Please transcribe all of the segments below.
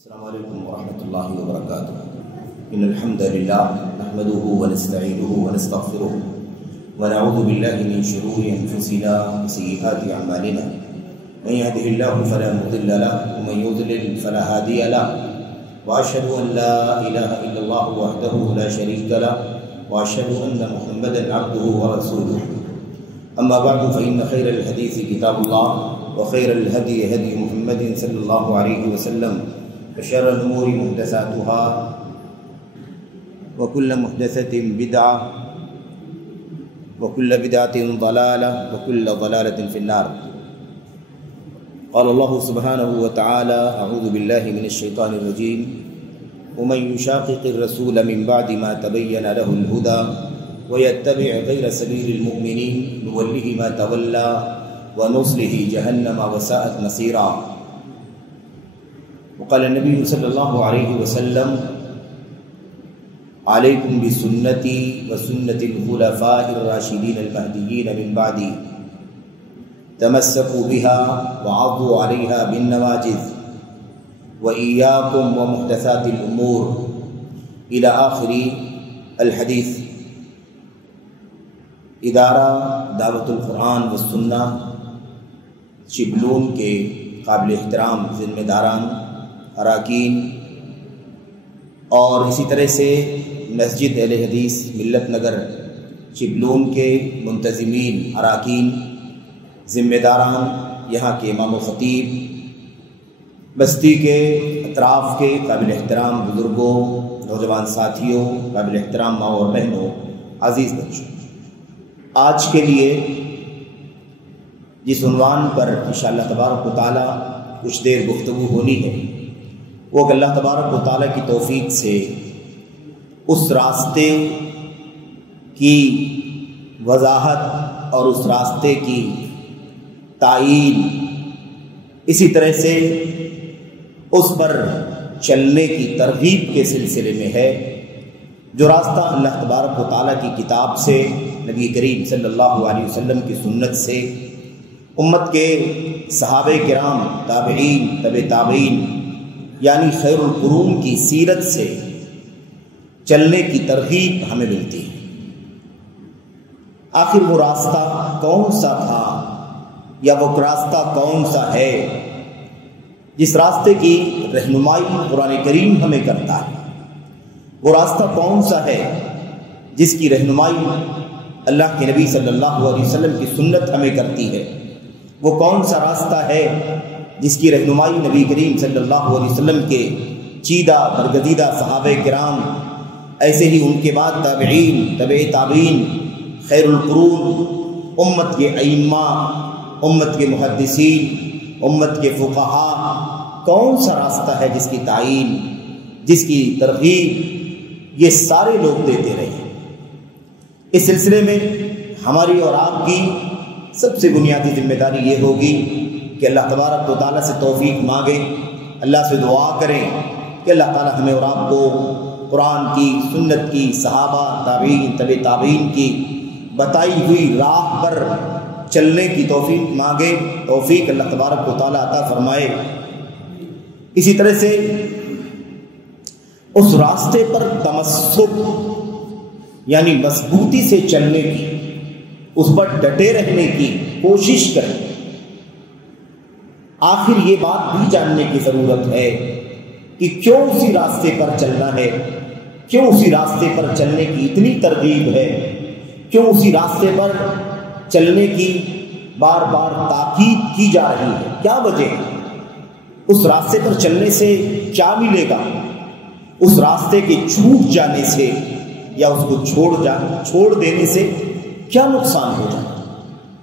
السلام علیکم ورحمۃ اللہ وبرکاتہ۔ ان الحمد للہ نحمده ونستعینه ونستغفره ونعوذ باللہ من شرور انفسنا وسیئات اعمالنا من يهده الله فلا مضل له ومن يضلل فلا هادي له واشهد ان لا اله الا الله وحده لا شريك له واشهد ان محمدا عبده ورسوله اما بعد فان خير الحديث كتاب الله وخير الهدي هدي محمد صلى الله عليه وسلم وشر الأمور محدثاتها وكل محدثة بدعة وكل بدعة ضلالة وكل ضلالة في النار۔ قال الله سبحانه وتعالى: أعوذ بالله من الشيطان الرجيم ومن يشاقق الرسول من بعد ما تبين له الهدى ويتبع غير سبيل المؤمنين نوله ما تولى ونصله جهنم وساءت مصيرا۔ وقال النبي صلى الله عليه وسلم: عليكم بسنتي وسنة الخلفاء الراشدين المهديين من بعدي تمسكوا بها وعضوا عليها بالنواجذ وإياكم ومحدثات الأمور إلى آخر الحديث۔ ادارہ دعوت القرآن والسنہ شبلون کے قابل احترام ذمہ داران، اراکین اور اسی طرح سے مسجد اہل حدیث ملت نگر شبلون کے منتظمین، اراکین، ذمہ داران، یہاں کے امام و خطیب، بستی کے اطراف کے قابل احترام بزرگوں، نوجوان ساتھیوں، قابل احترام ماں اور بہنوں، عزیز بچوں، آج کے لیے جس عنوان پر انشاءاللہ تبارک و تعالی کچھ دیر گفتگو ہونی ہے، وہ کہ اللہ تبارک و تعالیٰ کی توفیق سے اس راستے کی وضاحت اور اس راستے کی تعیین، اسی طرح سے اس پر چلنے کی ترغیب کے سلسلے میں ہے، جو راستہ اللہ تبارک و تعالیٰ کی کتاب سے، نبی کریم صلی اللہ علیہ وسلم کی سنت سے، امت کے صحابہ کرام، تابعین، تبع تابعین یعنی خیر القرون کی سیرت سے چلنے کی ترغیب ہمیں ملتی ہے۔ آخر وہ راستہ کون سا تھا یا وہ راستہ کون سا ہے جس راستے کی رہنمائی قرآن کریم ہمیں کرتا ہے؟ وہ راستہ کون سا ہے جس کی رہنمائی اللہ کے نبی صلی اللہ علیہ وسلم کی سنت ہمیں کرتی ہے؟ وہ کون سا راستہ ہے جس کی رہنمائی نبی کریم صلی اللہ علیہ وسلم کے چیدہ برگزیدہ صحابہ کرام، ایسے ہی ان کے بعد تابعین، تبع تابعین، خیر القرون، امت کے ائمہ، امت کے محدثین، امت کے فقہا، کون سا راستہ ہے جس کی تعیین، جس کی ترغیب یہ سارے لوگ دیتے رہے ہیں؟ اس سلسلے میں ہماری اور آپ کی سب سے بنیادی ذمہ داری یہ ہوگی کہ اللہ تبارک و تعالیٰ سے توفیق مانگیں، اللہ سے دعا کریں کہ اللہ تعالیٰ ہمیں اور آپ کو قرآن کی، سنت کی، صحابہ، تابعین، تبع تابعین کی بتائی ہوئی راہ پر چلنے کی توفیق مانگے، توفیق اللہ تبارک و تعالیٰ عطا فرمائے۔ اسی طرح سے اس راستے پر تمسک یعنی مضبوطی سے چلنے کی، اس پر ڈٹے رہنے کی کوشش کریں۔ آخر یہ بات بھی جاننے کی ضرورت ہے کہ کیوں اسی راستے پر چلنا ہے، کیوں اسی راستے پر چلنے کی اتنی ترغیب ہے، کیوں اسی راستے پر چلنے کی بار بار تاکید کی جا رہی ہے، کیا وجہ ہے؟ اس راستے پر چلنے سے کیا ملے گا؟ اس راستے کے چھوٹ جانے سے یا اس کو چھوڑ دینے سے کیا نقصان ہو جائے،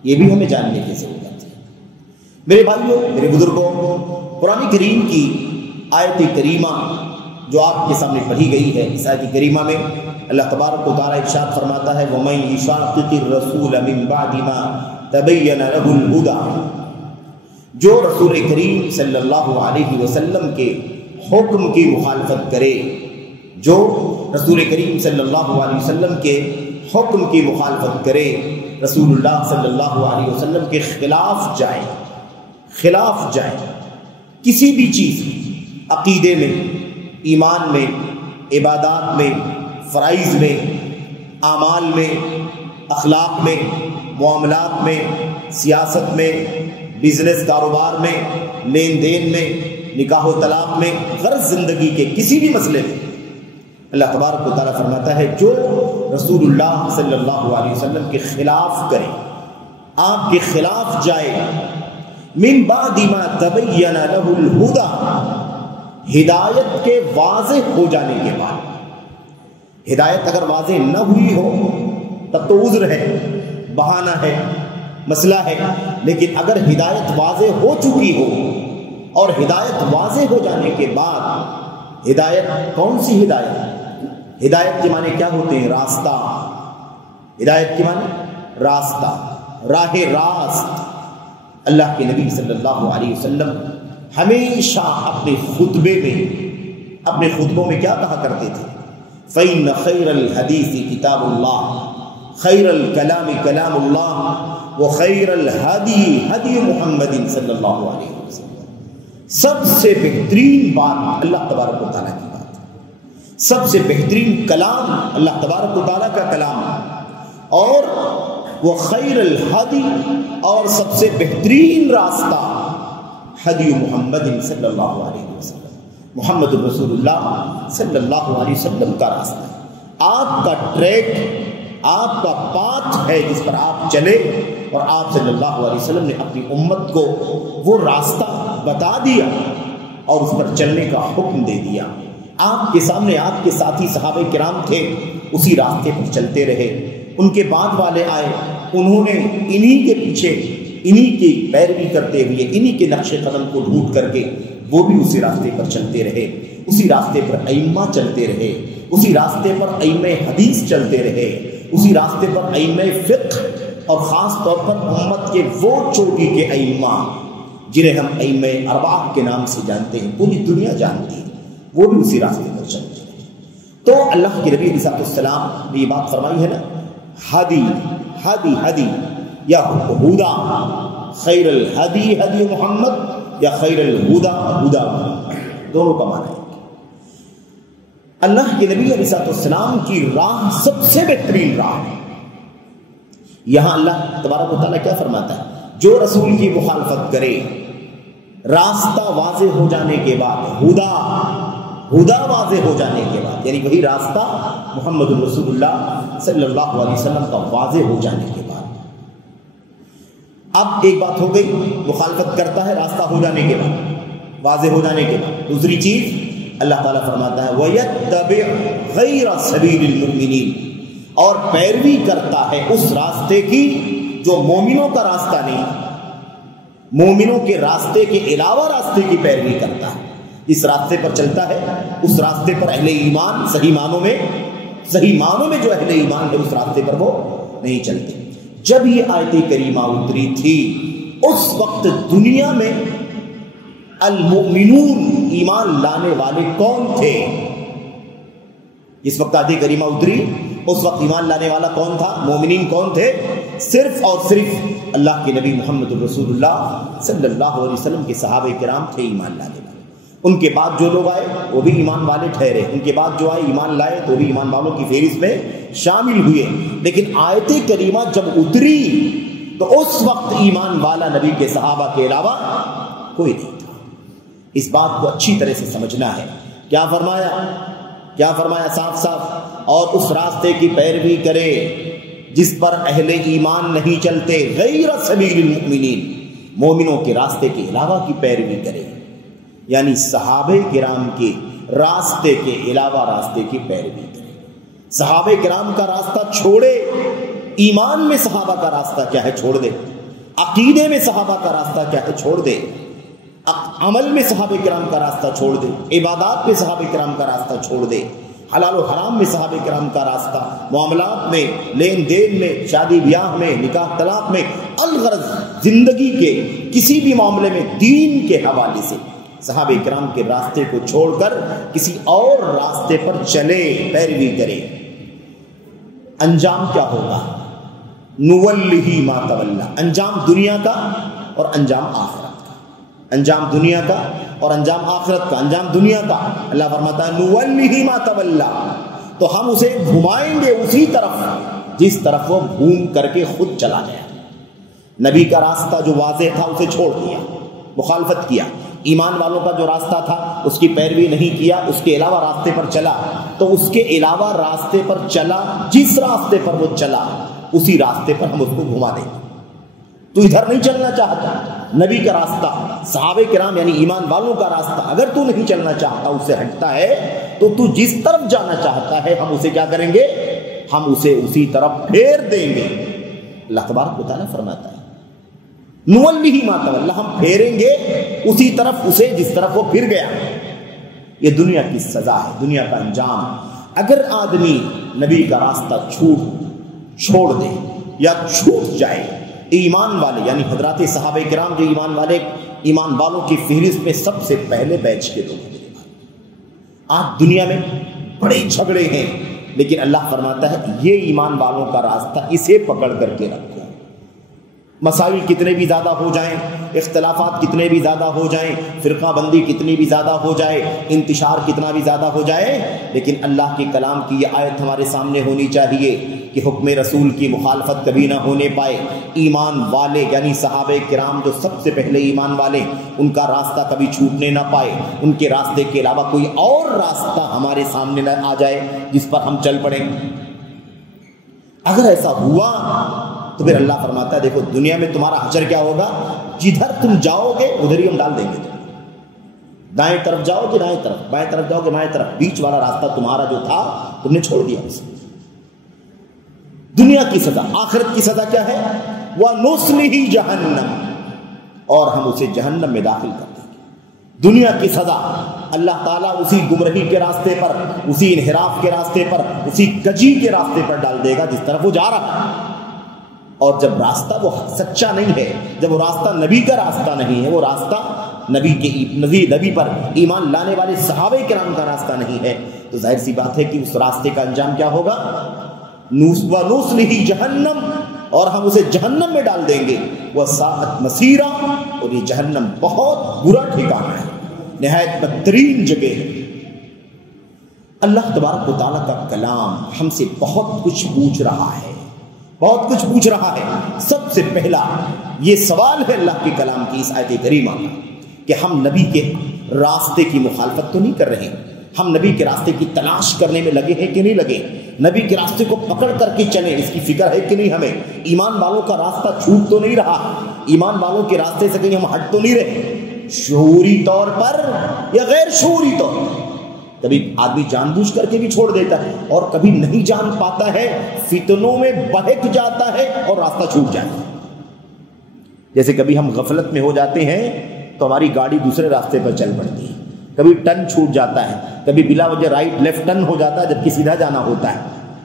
یہ بھی ہمیں جاننے کی ضرورت ہے۔ میرے بھائیوں، میرے بزرگوں، قرآن کریم کی آیت کریمہ جو آپ کے سامنے پڑھی گئی ہے، اس آیت کریمہ میں اللہ تبارک و تعالیٰ ارشاد فرماتا ہے: وَمَن يُشَاقِقِ الرَّسُولَ مِن بَعْدِ مَا تَبَيَّنَ لَهُ الْهُدَى، جو رسول کریم صلی اللہ علیہ وسلم کے حکم کی مخالفت کرے، جو رسول کریم صلی اللہ علیہ وسلم کے حکم کی مخالفت کرے، رسول اللہ صلی اللہ علیہ وسلم کے خلاف جائے کسی بھی چیز عقیدے میں، ایمان میں، عبادات میں، فرائض میں، اعمال میں، اخلاق میں، معاملات میں، سیاست میں، بزنس کاروبار میں، لین دین میں، نکاح و طلاق میں، غرض زندگی کے کسی بھی مسئلے میں اللہ تبارک و تعالیٰ فرماتا ہے جو رسول اللہ صلی اللہ علیہ وسلم کے خلاف کرے، آپ کے خلاف جائے، من بعد ما تبین لہ الہدی، ہدایت کے واضح ہو جانے کے بعد، ہدایت اگر واضح نہ ہوئی ہو تب تو عذر ہے، بہانہ ہے، مسئلہ ہے، لیکن اگر ہدایت واضح ہو چکی ہو اور ہدایت واضح ہو جانے کے بعد، ہدایت کون سی ہدایت؟ ہدایت کے معنی کیا ہوتے ہیں؟ راستہ، ہدایت کے معنی راستہ، راہ راست۔ اللہ کے نبی صلی اللہ علیہ وسلم ہمیشہ اپنے خطبوں میں کیا کہا کرتے تھے؟ فَإِنَّ خَيْرَ الْحَدِيثِ كِتَابُ اللَّهِ خَيْرَ الْكَلَامِ كَلَامُ اللَّهِ وَخَيْرَ الْهَدِيِ هَدِيُ مُحَمَّدٍ صلی اللہ علیہ وسلم۔ سب سے بہترین بات اللہ تبارک و تعالیٰ کی بات ہے، سب سے بہترین کلام اللہ تبارک و تعالیٰ کا کلام، اور وہ خیر الہدی، اور سب سے بہترین راستہ ہدی محمد صلی اللہ علیہ وسلم، محمد رسول اللہ صلی اللہ علیہ وسلم کا راستہ ہے، آپ کا ٹریک، آپ کا پاتھ ہے جس پر آپ چلے، اور آپ صلی اللہ علیہ وسلم نے اپنی امت کو وہ راستہ بتا دیا اور اس پر چلنے کا حکم دے دیا۔ آپ کے سامنے آپ کے ساتھی صحابہ کرام تھے، اسی راستے پر چلتے رہے، ان کے بعد والے آئے، انہوں نے انہی کے پیچھے، انہی کی پیروی کرتے ہوئے، انہی کے نقش قدم کو ڈھونڈ کر کے وہ بھی اسی راستے پر چلتے رہے، اسی راستے پر ائمہ چلتے رہے، اسی راستے پر ائمہ حدیث چلتے رہے، اسی راستے پر ائمہ فقہ، اور خاص طور پر امت کے وہ چوٹی کے ائمہ جنہیں ہم ائمہ اربعہ کے نام سے جانتے ہیں، پوری دنیا جانتی ہے، وہ بھی اسی راستے پر چلتے ہیں۔ تو اللہ کے نبی علیہ السلام نے یہ بات فرمائی ہے نا، ہدی ہدی ہدی یا ہدا، خیر الہدی ہدی محمد یا خیر الہدا ہدا محمد، دونوں کا معنی ہے۔ اللہ کے نبی علیہ السلام کی راہ سب سے بہترین راہ ہے۔ یہاں اللہ تبارک و تعالیٰ کیا فرماتا ہے؟ جو رسول کی مخالفت کرے، راستہ واضح ہو جانے کے بعد، ہدا واضح ہو جانے کے بعد، یعنی وہی راستہ محمد رسول اللہ صلی اللہ علیہ وسلم کا واضح ہو جانے کے بعد۔ اب ایک بات ہو گئی، مخالفت کرتا ہے راستہ ہو جانے کے بعد، واضح ہو جانے کے بعد۔ دوسری چیز اللہ تعالیٰ فرماتا ہے وَيَتَّبِعْ غَيْرَ سَبِيلِ الْمُؤْمِنِينَ، اور پیروی کرتا ہے اس راستے کی جو مومنوں کا راستہ نہیں، مومنوں کے راستے کے علاوہ راستے کی پیروی کرتا ہے، اس راستے پر چلتا ہے، اس راستے پر اہل ایمان صحیح معنوں میں جو اہل ایمان ہے اس راستے پر وہ نہیں چلتے۔ جب یہ آیت کریمہ اتری تھی اس وقت دنیا میں المؤمنون ایمان لانے والے کون تھے؟ جس وقت آیت کریمہ اتری اس وقت ایمان لانے والا کون تھا؟ مومنین کون تھے؟ صرف اور صرف اللہ کے نبی محمد رسول اللہ صلی اللہ علیہ وسلم کے صحابہ کرام تھے ایمان لانے والے۔ ان کے بعد جو لوگ آئے وہ بھی ایمان والے ٹھہرے، ان کے بعد جو آئے ایمان لائے تو بھی ایمان والوں کی فہرست میں شامل ہوئے، لیکن آیت کریمہ جب اتری تو اس وقت ایمان والا نبی کے صحابہ کے علاوہ کوئی نہیں تھا۔ اس بات کو اچھی طرح سے سمجھنا ہے۔ کیا فرمایا صاف صاف، اور اس راستے کی پیروی کرے جس پر اہل ایمان نہیں چلتے، غیر سبیل المؤمنین، مومنوں کے راستے کے علاوہ کی پیروی کرے، یعنی صحابہ کرام کے راستے کے علاوہ راستے کی پیروی کرے، صحابہ کرام کا راستہ چھوڑے، ایمان میں صحابہ کا راستہ کیا ہے چھوڑ دے، عقیدے میں صحابہ کا راستہ کیا ہے چھوڑ دے، عمل میں صحابہ کرام کا راستہ چھوڑ دے، عبادات میں صحابہ کرام کا راستہ چھوڑ دے، حلال و حرام میں صحابہ کرام کا راستہ، معاملات میں، لین دین میں، شادی بیاہ میں، نکاح طلاق میں، الغرض زندگی کے کسی بھی معاملے میں دین کے حوالے سے صحابہ کرام کے راستے کو چھوڑ کر کسی اور راستے پر چلے، پیروی کرے، انجام کیا ہوگا؟ نولہ ما تولی، انجام دنیا کا اور انجام آخرت کا، انجام دنیا کا اور انجام آخرت کا، انجام دنیا کا، اللہ فرماتا ہے نُوَلِّهِ مَا تَوَلَّى، تو ہم اسے گھمائیں گے اسی طرف جس طرف وہ گھوم کر کے خود چلا گیا۔ نبی کا راستہ جو واضح تھا اسے چھوڑ دیا، مخالفت کیا۔ ایمان والوں کا جو راستہ تھا اس کی پیروی نہیں کیا، اس کے علاوہ راستے پر چلا، تو اس کے علاوہ راستے پر چلا، جس راستے پر وہ چلا اسی راستے پر ہم اس کو گھما دیں گے۔ تو ادھر نہیں چلنا چاہتا، نبی کا راستہ، صحابہ کرام یعنی ایمان والوں کا راستہ اگر تو نہیں چلنا چاہتا، اس سے ہٹتا ہے، تو تو جس طرف جانا چاہتا ہے ہم اسے کیا کریں گے؟ ہم اسے اسی طرف پھیر دیں گے۔ اللہ تبارک و تعالیٰ فرماتا ہے نُوَلِّهِ مَا تَوَلَّى، ہم پھیریں گے اسی طرف اسے جس طرف وہ پھر گیا۔ یہ دنیا کی سزا ہے، دنیا کا انجام۔ اگر آدمی نبی کا راستہ چھوڑ دے یا چھوٹ جائے، ایمان والے یعنی حضرات صحابہ کرام جو ایمان والوں کی فہرست میں سب سے پہلے بیچ کے لوگ ہیں۔ آج دنیا میں بڑے جھگڑے ہیں، لیکن اللہ فرماتا ہے یہ ایمان والوں کا راستہ، اسے پکڑ کر کے رکھو۔ مسائل کتنے بھی زیادہ ہو جائیں، اختلافات کتنے بھی زیادہ ہو جائیں، فرقہ بندی کتنی بھی زیادہ ہو جائے، انتشار کتنا بھی زیادہ ہو جائے، لیکن اللہ کے کلام کی یہ آیت ہمارے سامنے ہونی چاہیے کہ حکم رسول کی مخالفت کبھی نہ ہونے پائے۔ ایمان والے یعنی صحابہ کرام جو سب سے پہلے ایمان والے، ان کا راستہ کبھی چھوٹنے نہ پائے، ان کے راستے کے علاوہ کوئی اور راستہ ہمارے سامنے نہ آ جائے جس پر ہم چل پڑیں۔ اگر ایسا ہوا تو پھر اللہ فرماتا ہے دیکھو دنیا میں تمہارا حشر کیا ہوگا، جدھر تم جاؤ گے ادھر ہی ہم ڈال دیں گے تم۔ دائیں طرف جاؤ گے دائیں طرف، بائیں طرف جاؤ گے بائیں طرف، بیچ والا راستہ تمہارا جو تھا تم نے چھوڑ دیا اسے۔ دنیا کی سزا، آخرت کی سزا کیا ہے؟ وَنُصْلِهِ جَهَنَّمَ، اور ہم اسے جہنم میں داخل کر دیں گے۔ دنیا کی سزا اللہ تعالیٰ اسی گمراہی کے راستے پر، اسی انحراف کے راستے پر، اسی کجی کے راستے پر ڈال دے گا جس طرف وہ جا رہا ہے۔ اور جب راستہ وہ سچا نہیں ہے، جب وہ راستہ نبی کا راستہ نہیں ہے، وہ راستہ نبی پر ایمان لانے والے صحابہ کرام کا راستہ نہیں ہے، تو ظاہر سی بات ہے کہ اس راستے کا انجام کیا ہوگا؟ وَنُصْلِهِ جَهَنَّمَ، اور ہم اسے جہنم میں ڈال دیں گے۔ وَسَاءَتْ مَصِيرًا، اور یہ جہنم بہت برا ٹھکانہ ہے، نہایت بدترین جگہ ہے۔ اللہ تبارک و تعالیٰ کا کلام ہم سے بہت کچھ پوچھ رہا ہے، بہت کچھ پوچھ رہا ہے۔ سب سے پہلا یہ سوال ہے اللہ کے کلام کی اس آیت کریمہ کا کہ ہم نبی کے راستے کی مخالفت تو نہیں کر رہے، ہم نبی کے راستے کی تلاش کرنے میں لگے ہیں کہ نہیں لگے، نبی کے راستے کو پکڑ کر کے چلیں اس کی فکر ہے کہ نہیں ہمیں، ایمان والوں کا راستہ چھوٹ تو نہیں رہا، ایمان والوں کے راستے سے کہیں ہم ہٹ تو نہیں رہے، شعوری طور پر یا غیر شعوری طور پر۔ کبھی آدمی جان بوجھ کر کے بھی چھوڑ دیتا ہے اور کبھی نہیں جان پاتا ہے، فتنوں میں بہک جاتا ہے اور راستہ چھوٹ جاتا ہے۔ جیسے کبھی ہم غفلت میں ہو جاتے ہیں تو ہماری گاڑی دوسرے راستے پر چل پڑتی ہے، کبھی ٹرن چھوٹ جاتا ہے، کبھی بلا وجہ رائٹ لیفٹ ٹرن ہو جاتا ہے جبکہ سیدھا جانا ہوتا ہے۔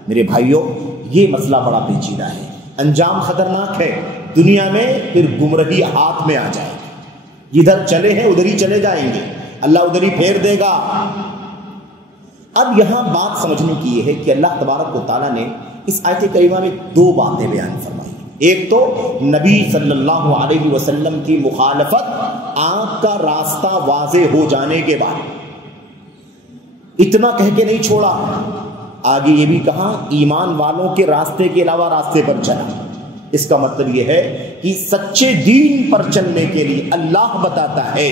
میرے بھائیوں یہ مسئلہ بڑا پیچیدہ ہے، انجام خطرناک ہے، دنیا میں پھر گمراہی ہاتھ میں آ جائے گی، جدھر چلے ہیں ادھر ہی چلے جائیں گے، اللہ ادھر ہی پھیر دے گا۔ اب یہاں بات سمجھنے کی یہ ہے کہ اللہ تبارک و تعالیٰ نے اس آیت کریمہ میں دو باتیں بیان فرمائی۔ ایک تو نبی صلی اللہ علیہ وسلم کی مخالفت آنکھ کا راستہ واضح ہو جانے کے بعد، اتنا کہہ کے نہیں چھوڑا، آگے یہ بھی کہا ایمان والوں کے راستے کے علاوہ راستے پر چلا۔ اس کا مطلب یہ ہے کہ سچے دین پر چلنے کے لیے اللہ بتاتا ہے،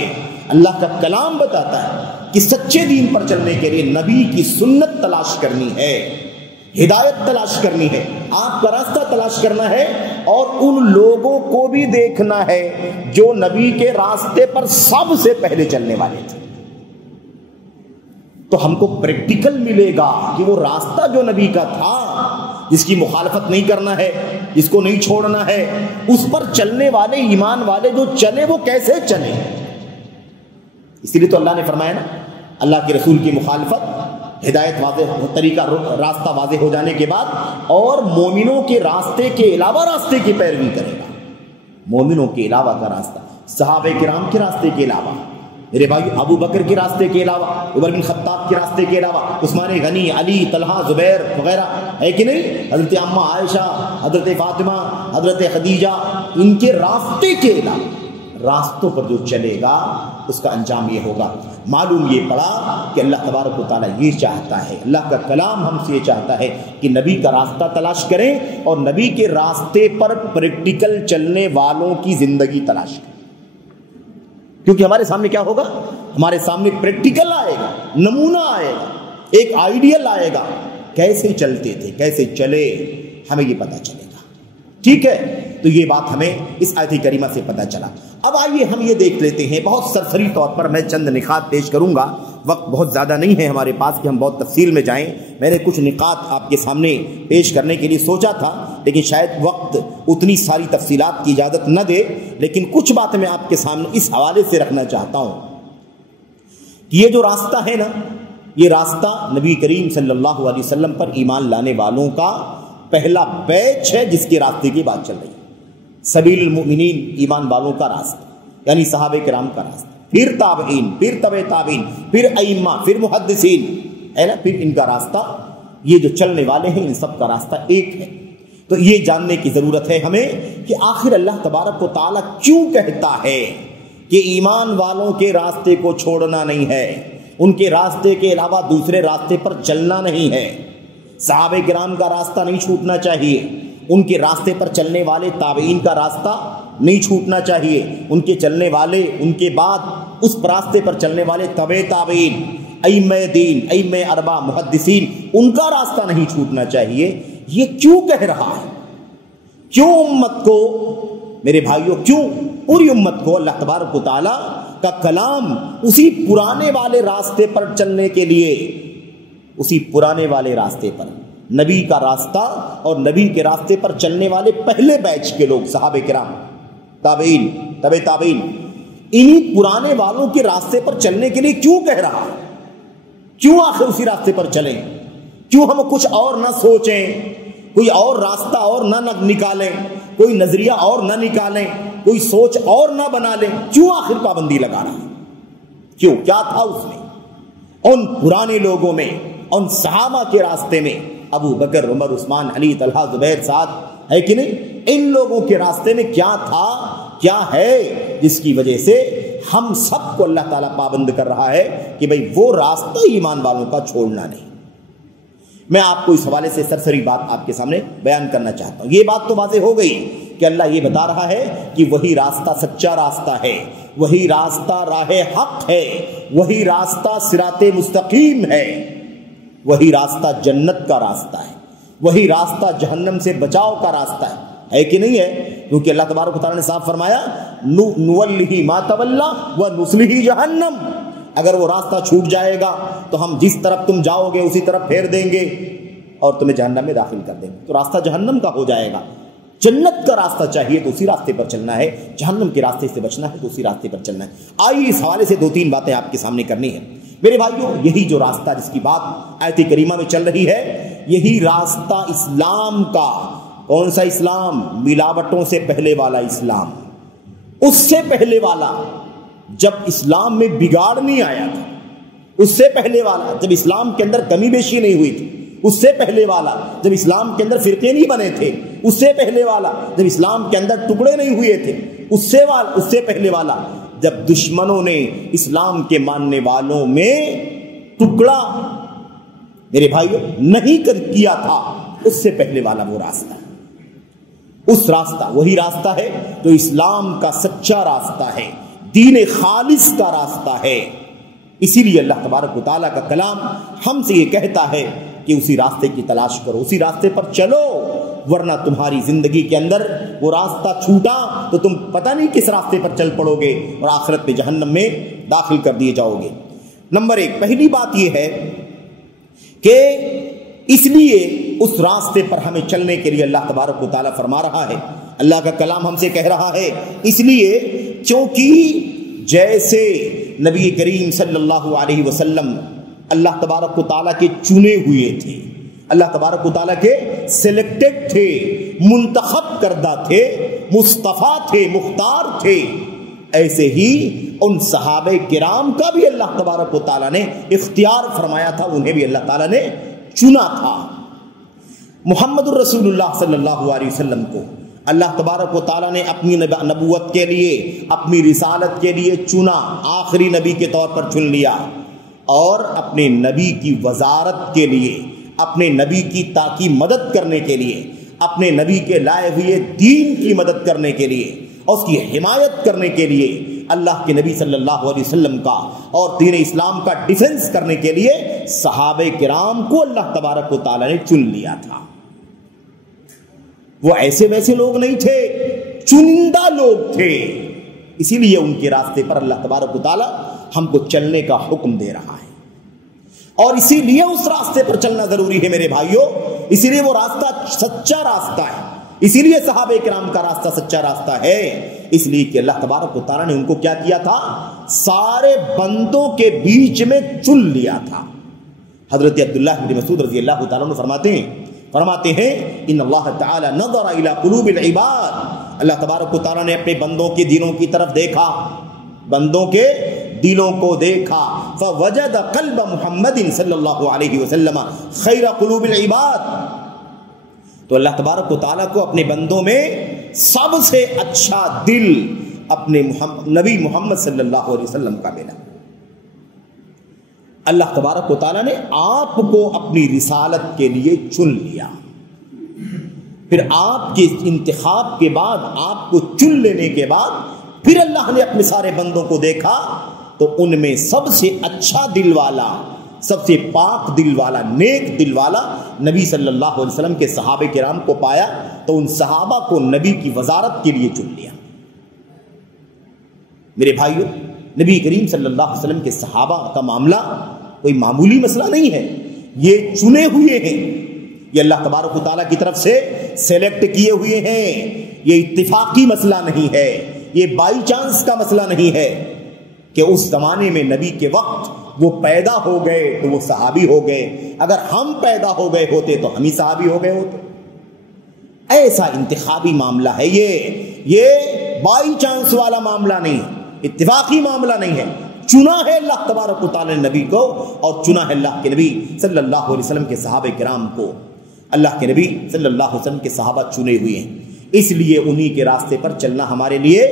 اللہ کا کلام بتاتا ہے کہ سچے دین پر چلنے کے لیے نبی کی سنت تلاش کرنی ہے، ہدایت تلاش کرنی ہے، آپ کا راستہ تلاش کرنا ہے، اور ان لوگوں کو بھی دیکھنا ہے جو نبی کے راستے پر سب سے پہلے چلنے والے تھے۔ تو ہم کو پریکٹیکل ملے گا کہ وہ راستہ جو نبی کا تھا، جس کی مخالفت نہیں کرنا ہے، جس کو نہیں چھوڑنا ہے، اس پر چلنے والے ایمان والے جو چلے وہ کیسے چلے۔ اسی لیے تو اللہ نے فرمایا نا، اللہ کے رسول کی مخالفت، ہدایت واضح، طریقہ راستہ واضح ہو جانے کے بعد، اور مومنوں کے راستے کے علاوہ راستے کی پیروی کرے گا، مومنوں کے علاوہ کا راستہ، صحابہ کرام کے راستے کے علاوہ، میرے بھائی ابو بکر کے راستے کے علاوہ، عمر بن خطاب کے راستے کے علاوہ، عثمان غنی، علی، طلحہ، زبیر وغیرہ، ہے کہ نہیں، حضرت عمہ عائشہ، حضرت فاطمہ، حضرت خدیجہ، ان کے راستے کے علاوہ راستوں پر جو چلے گا اس کا انجام یہ ہوگا۔ معلوم یہ پڑا کہ اللہ تبارک و تعالیٰ یہ چاہتا ہے، اللہ کا کلام ہم سے یہ چاہتا ہے کہ نبی کا راستہ تلاش کریں اور نبی کے راستے پر پریکٹیکل چلنے والوں کی زندگی تلاش کریں، کیونکہ ہمارے سامنے کیا ہوگا؟ ہمارے سامنے پریکٹیکل آئے گا، نمونہ آئے گا، ایک آئیڈیل آئے گا، کیسے چلتے تھے، کیسے چلے، ہمیں یہ پتہ چلے گا۔ ٹھیک ہے، تو یہ بات ہمیں اس آیت کریمہ سے پتہ چلا۔ اب آئیے ہم یہ دیکھ لیتے ہیں، بہت سرسری طور پر میں چند نکات پیش کروں گا، وقت بہت زیادہ نہیں ہے ہمارے پاس کہ ہم بہت تفصیل میں جائیں۔ میں نے کچھ نکات آپ کے سامنے پیش کرنے کے لیے سوچا تھا، لیکن شاید وقت اتنی ساری تفصیلات کی اجازت نہ دے، لیکن کچھ باتیں میں آپ کے سامنے اس حوالے سے رکھنا چاہتا ہوں کہ یہ جو راستہ ہے نا، یہ راستہ نبی کریم صلی اللہ علیہ وسلم پر ایمان لانے والوں کا پہلا بیچ ہے، جس کے راستے کی بات چل رہی ہے۔ سبیل المؤمنین، ایمان والوں کا راستہ، یعنی صحابہ کرام کا راستہ، پھر تابعین، پھر تبع تابعین، پھر ائمہ، پھر محدثین، ہے نا، پھر ان کا راستہ، یہ جو چلنے والے ہیں ان سب کا راستہ ایک ہے۔ تو یہ جاننے کی ضرورت ہے ہمیں کہ آخر اللہ تبارک و تعالیٰ کیوں کہتا ہے کہ ایمان والوں کے راستے کو چھوڑنا نہیں ہے، ان کے راستے کے علاوہ دوسرے راستے پر چلنا نہیں ہے، صحابہ کرام کا راستہ نہیں چھوٹنا چاہیے، ان کے راستے پر چلنے والے تابعین کا راستہ نہیں چھوٹنا چاہیے، ان کے چلنے والے، ان کے بعد اس راستے پر چلنے والے تبع تابعین، ائمہ دین، ائمہ اربعہ، محدثین، ان کا راستہ نہیں چھوٹنا چاہیے۔ یہ کیوں کہہ رہا ہے؟ کیوں امت کو، میرے بھائیوں، کیوں پوری امت کو اللہ تبارک و تعالیٰ کا کلام اسی پرانے والے راستے پر چلنے کے لیے، اسی پرانے والے راستے پر، نبی کا راستہ اور نبی کے راستے پر چلنے والے پہلے بیچ کے لوگ، صحابہ کرام، تابعین، تبع تابعین، انہی پرانے والوں کے راستے پر چلنے کے لیے کیوں کہہ رہا ہے؟ کیوں آخر اسی راستے پر چلیں؟ کیوں ہم کچھ اور نہ سوچیں، کوئی اور راستہ اور نہ نکالیں، کوئی نظریہ اور نہ نکالیں، کوئی سوچ اور نہ بنا لیں؟ کیوں آخر پابندی لگا رہا ہے؟ کیوں؟ کیا تھا اس میں، ان پرانے لوگوں میں، ان صحابہ کے راستے میں؟ ابو بکر، عمر، عثمان، علی، طلحہ، زبیر، سعد، ہے کہ نہیں؟ ان لوگوں کے راستے میں کیا تھا، کیا ہے، جس کی وجہ سے ہم سب کو اللہ تعالیٰ پابند کر رہا ہے کہ بھئی وہ راستہ ایمان والوں کا چھوڑنا نہیں۔ میں آپ کو اس حوالے سے سرسری بات آپ کے سامنے بیان کرنا چاہتا ہوں۔ یہ بات تو واضح ہو گئی کہ اللہ یہ بتا رہا ہے کہ وہی راستہ سچا راستہ ہے، وہی راستہ راہ حق ہے، وہی راستہ صراط مستقیم ہے، وہی راستہ جنت کا راستہ ہے، وہی راستہ جہنم سے بچاؤ کا راستہ ہے کہ نہیں ہے؟ کیونکہ اللہ تبارک و تعالیٰ نے صاف فرمایا نُوَلِّهِ مَا تَوَلَّى وَنُصْلِهِ جَهَنَّمَ، اگر وہ راستہ چھوٹ جائے گا تو ہم جس طرف تم جاؤ گے اسی طرف پھیر دیں گے اور تمہیں جہنم میں داخل کر دیں گے، تو راستہ جہنم کا ہو جائے گا۔ جنت کا راستہ چاہیے تو اسی راستے پر چلنا ہے، جہنم کے راستے سے بچنا ہے تو اسی راستے پر چلنا ہے۔ آئیے اس حوالے سے دو تین باتیں آپ کے سامنے کرنی ہیں میرے بھائیوں۔ یہی جو راستہ جس کی بات آیت کریمہ میں چل رہی ہے، یہی راستہ اسلام کا، کون سا اسلام؟ ملاوٹوں سے پہلے والا اسلام، اس سے پہلے والا جب اسلام میں بگاڑ نہیں آیا تھا، اس سے پہلے والا جب اسلام کے اندر کمی بیشی نہیں ہوئی تھی، اس سے پہلے والا جب اسلام کے اندر فرقے نہیں بنے تھے، اس سے پہلے والا جب اسلام کے اندر ٹکڑے نہیں ہوئے تھے، اس سے پہلے والا جب دشمنوں نے اسلام کے ماننے والوں میں ٹکڑا میرے بھائیوں نہیں کیا تھا، اس سے پہلے والا وہ راستہ، اس راستہ وہی راستہ ہے جو اسلام کا سچا راستہ ہے، دین خالص کا راستہ ہے۔ اسی لیے اللہ تبارک و تعالیٰ کا کلام ہم سے یہ کہتا ہے کہ اسی راستے کی تلاش کرو، اسی راستے پر چلو، ورنہ تمہاری زندگی کے اندر وہ راستہ چھوٹا تو تم پتہ نہیں کس راستے پر چل پڑو گے اور آخرت میں جہنم میں داخل کر دیے جاؤ گے۔ نمبر ایک، پہلی بات یہ ہے کہ اس لیے اس راستے پر ہمیں چلنے کے لیے اللہ تبارک و تعالیٰ فرما رہا ہے، اللہ کا کلام ہم سے کہہ رہا ہے، اس لیے کیونکہ جیسے نبی کریم صلی اللہ علیہ وسلم اللہ تبارک و تعالیٰ کے چنے ہوئے تھے، اللہ تبارک و تعالیٰ کے سلیکٹڈ تھے، منتخب کردہ تھے، مصطفیٰ تھے، مختار تھے، ایسے ہی ان صحابہ کرام کا بھی اللہ تبارک و تعالیٰ نے اختیار فرمایا تھا، انہیں بھی اللہ تعالیٰ نے چنا تھا۔ محمد الرسول اللہ صلی اللہ علیہ وسلم کو اللہ تبارک و تعالیٰ نے اپنی نبوت کے لیے، اپنی رسالت کے لیے چنا، آخری نبی کے طور پر چن لیا، اور اپنے نبی کی وزارت کے لیے، اپنے نبی کی تاکی مدد کرنے کے لیے، اپنے نبی کے لائے ہوئے دین کی مدد کرنے کے لیے اور اس کی حمایت کرنے کے لیے اللہ کے نبی صلی اللہ علیہ وسلم کا اور دین اسلام کا ڈیفنس کرنے کے لیے صحابہ کرام کو اللہ تبارک و تعالیٰ نے چن لیا تھا۔ وہ ایسے ویسے لوگ نہیں تھے، چنندہ لوگ تھے، اسی لیے ان کے راستے پر اللہ تبارک و تعالیٰ ہم کو چلنے کا حکم دے رہا ہے، اور اسی لیے اس راستے پر چلنا ضروری ہے میرے بھائیوں۔ اسی لیے وہ راستہ سچا راستہ ہے، اسی لیے صحابہ کرام کا راستہ سچا راستہ ہے، اس لیے کہ اللہ تبارک و تعالیٰ نے ان کو کیا کیا تھا؟ سارے بندوں کے بیچ میں چن لیا تھا۔ حضرت عبداللہ بن مسعود رضی اللہ تعالیٰ عنہ فرماتے ہیں ان اللہ تعالی نظر الی قلوب العباد، اللہ تبارک و تعالیٰ نے اپنے بندوں کے دلوں کی طرف دیکھا، بندوں کے دلوں کو دیکھا، فوجد قلب محمد صلی اللہ علیہ وسلم خیر قلوب العباد، تو اللہ تبارک و تعالیٰ کو اپنے بندوں میں سب سے اچھا دل اپنے نبی محمد صلی اللہ علیہ وسلم کا ملا۔ اللہ تبارک و تعالیٰ نے آپ کو اپنی رسالت کے لیے چن لیا، پھر آپ کے انتخاب کے بعد، آپ کو چن لینے کے بعد پھر اللہ نے اپنے سارے بندوں کو دیکھا تو ان میں سب سے اچھا دل والا، سب سے پاک دل والا، نیک دل والا نبی صلی اللہ علیہ وسلم کے صحابہ کرام کو پایا، تو ان صحابہ کو نبی کی وزارت کے لیے چن لیا۔ میرے بھائیو، نبی کریم صلی اللہ علیہ وسلم کے صحابہ کا معاملہ کوئی معمولی مسئلہ نہیں ہے، یہ چنے ہوئے ہیں، یہ اللہ تبارک و تعالیٰ کی طرف سے سیلیکٹ کیے ہوئے ہیں، یہ اتفاقی مسئلہ نہیں ہے، یہ بائی چانس کا مسئلہ نہیں ہے کہ اس زمانے میں نبی کے وقت وہ پیدا ہو گئے تو وہ صحابی ہو گئے، اگر ہم پیدا ہو گئے ہوتے تو ہم ہی صحابی ہو گئے ہوتے۔ ایسا انتخابی معاملہ ہے یہ بائی چانس والا معاملہ نہیں، اتفاقی معاملہ نہیں ہے، چنا ہے اللہ تبارک و تعالی نے نبی کو، اور چنا ہے اللہ کے نبی صلی اللہ علیہ وسلم کے صحابہ کرام کو۔ اللہ کے نبی صلی اللہ علیہ وسلم کے صحابہ چنے ہوئے ہیں، اس لیے انہی کے راستے پر چلنا ہمارے لیے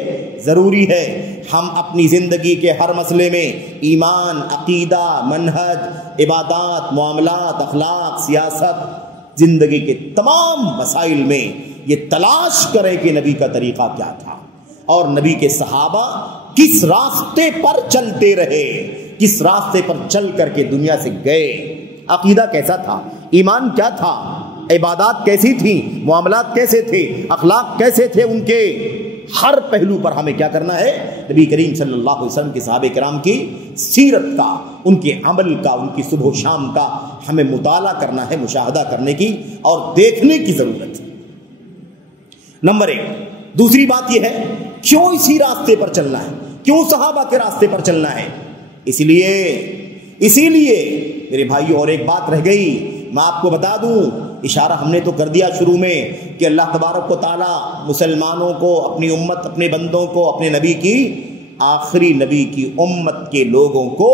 ضروری ہے۔ ہم اپنی زندگی کے ہر مسئلے میں ایمان، عقیدہ، منہج، عبادات، معاملات، اخلاق، سیاست، زندگی کے تمام مسائل میں یہ تلاش کریں کہ نبی کا طریقہ کیا تھا اور نبی کے صحابہ کس راستے پر چلتے رہے، کس راستے پر چل کر کے دنیا سے گئے، عقیدہ کیسا تھا، ایمان کیا تھا، عبادات کیسی تھی، معاملات کیسے تھے، اخلاق کیسے تھے، ان کے ہر پہلو پر ہمیں کیا کرنا ہے؟ نبی کریم صلی اللہ علیہ وسلم کے صحابہ کرام کی سیرت کا، ان کے عمل کا، ان کی صبح و شام کا ہمیں مطالعہ کرنا ہے، مشاہدہ کرنے کی اور دیکھنے کی ضرورت ہے۔ نمبر 1، دوسری بات یہ ہے کیوں اسی راستے پر چلنا ہے، کیوں صحابہ کے راستے پر چلنا ہے؟ اسی لیے میرے بھائی اور ایک بات رہ گئی، میں آپ کو بتا دوں، اشارہ ہم نے تو کر دیا شروع میں کہ اللہ تبارک و تعالیٰ مسلمانوں کو، اپنی امت، اپنے بندوں کو، اپنے نبی کی، آخری نبی کی امت کے لوگوں کو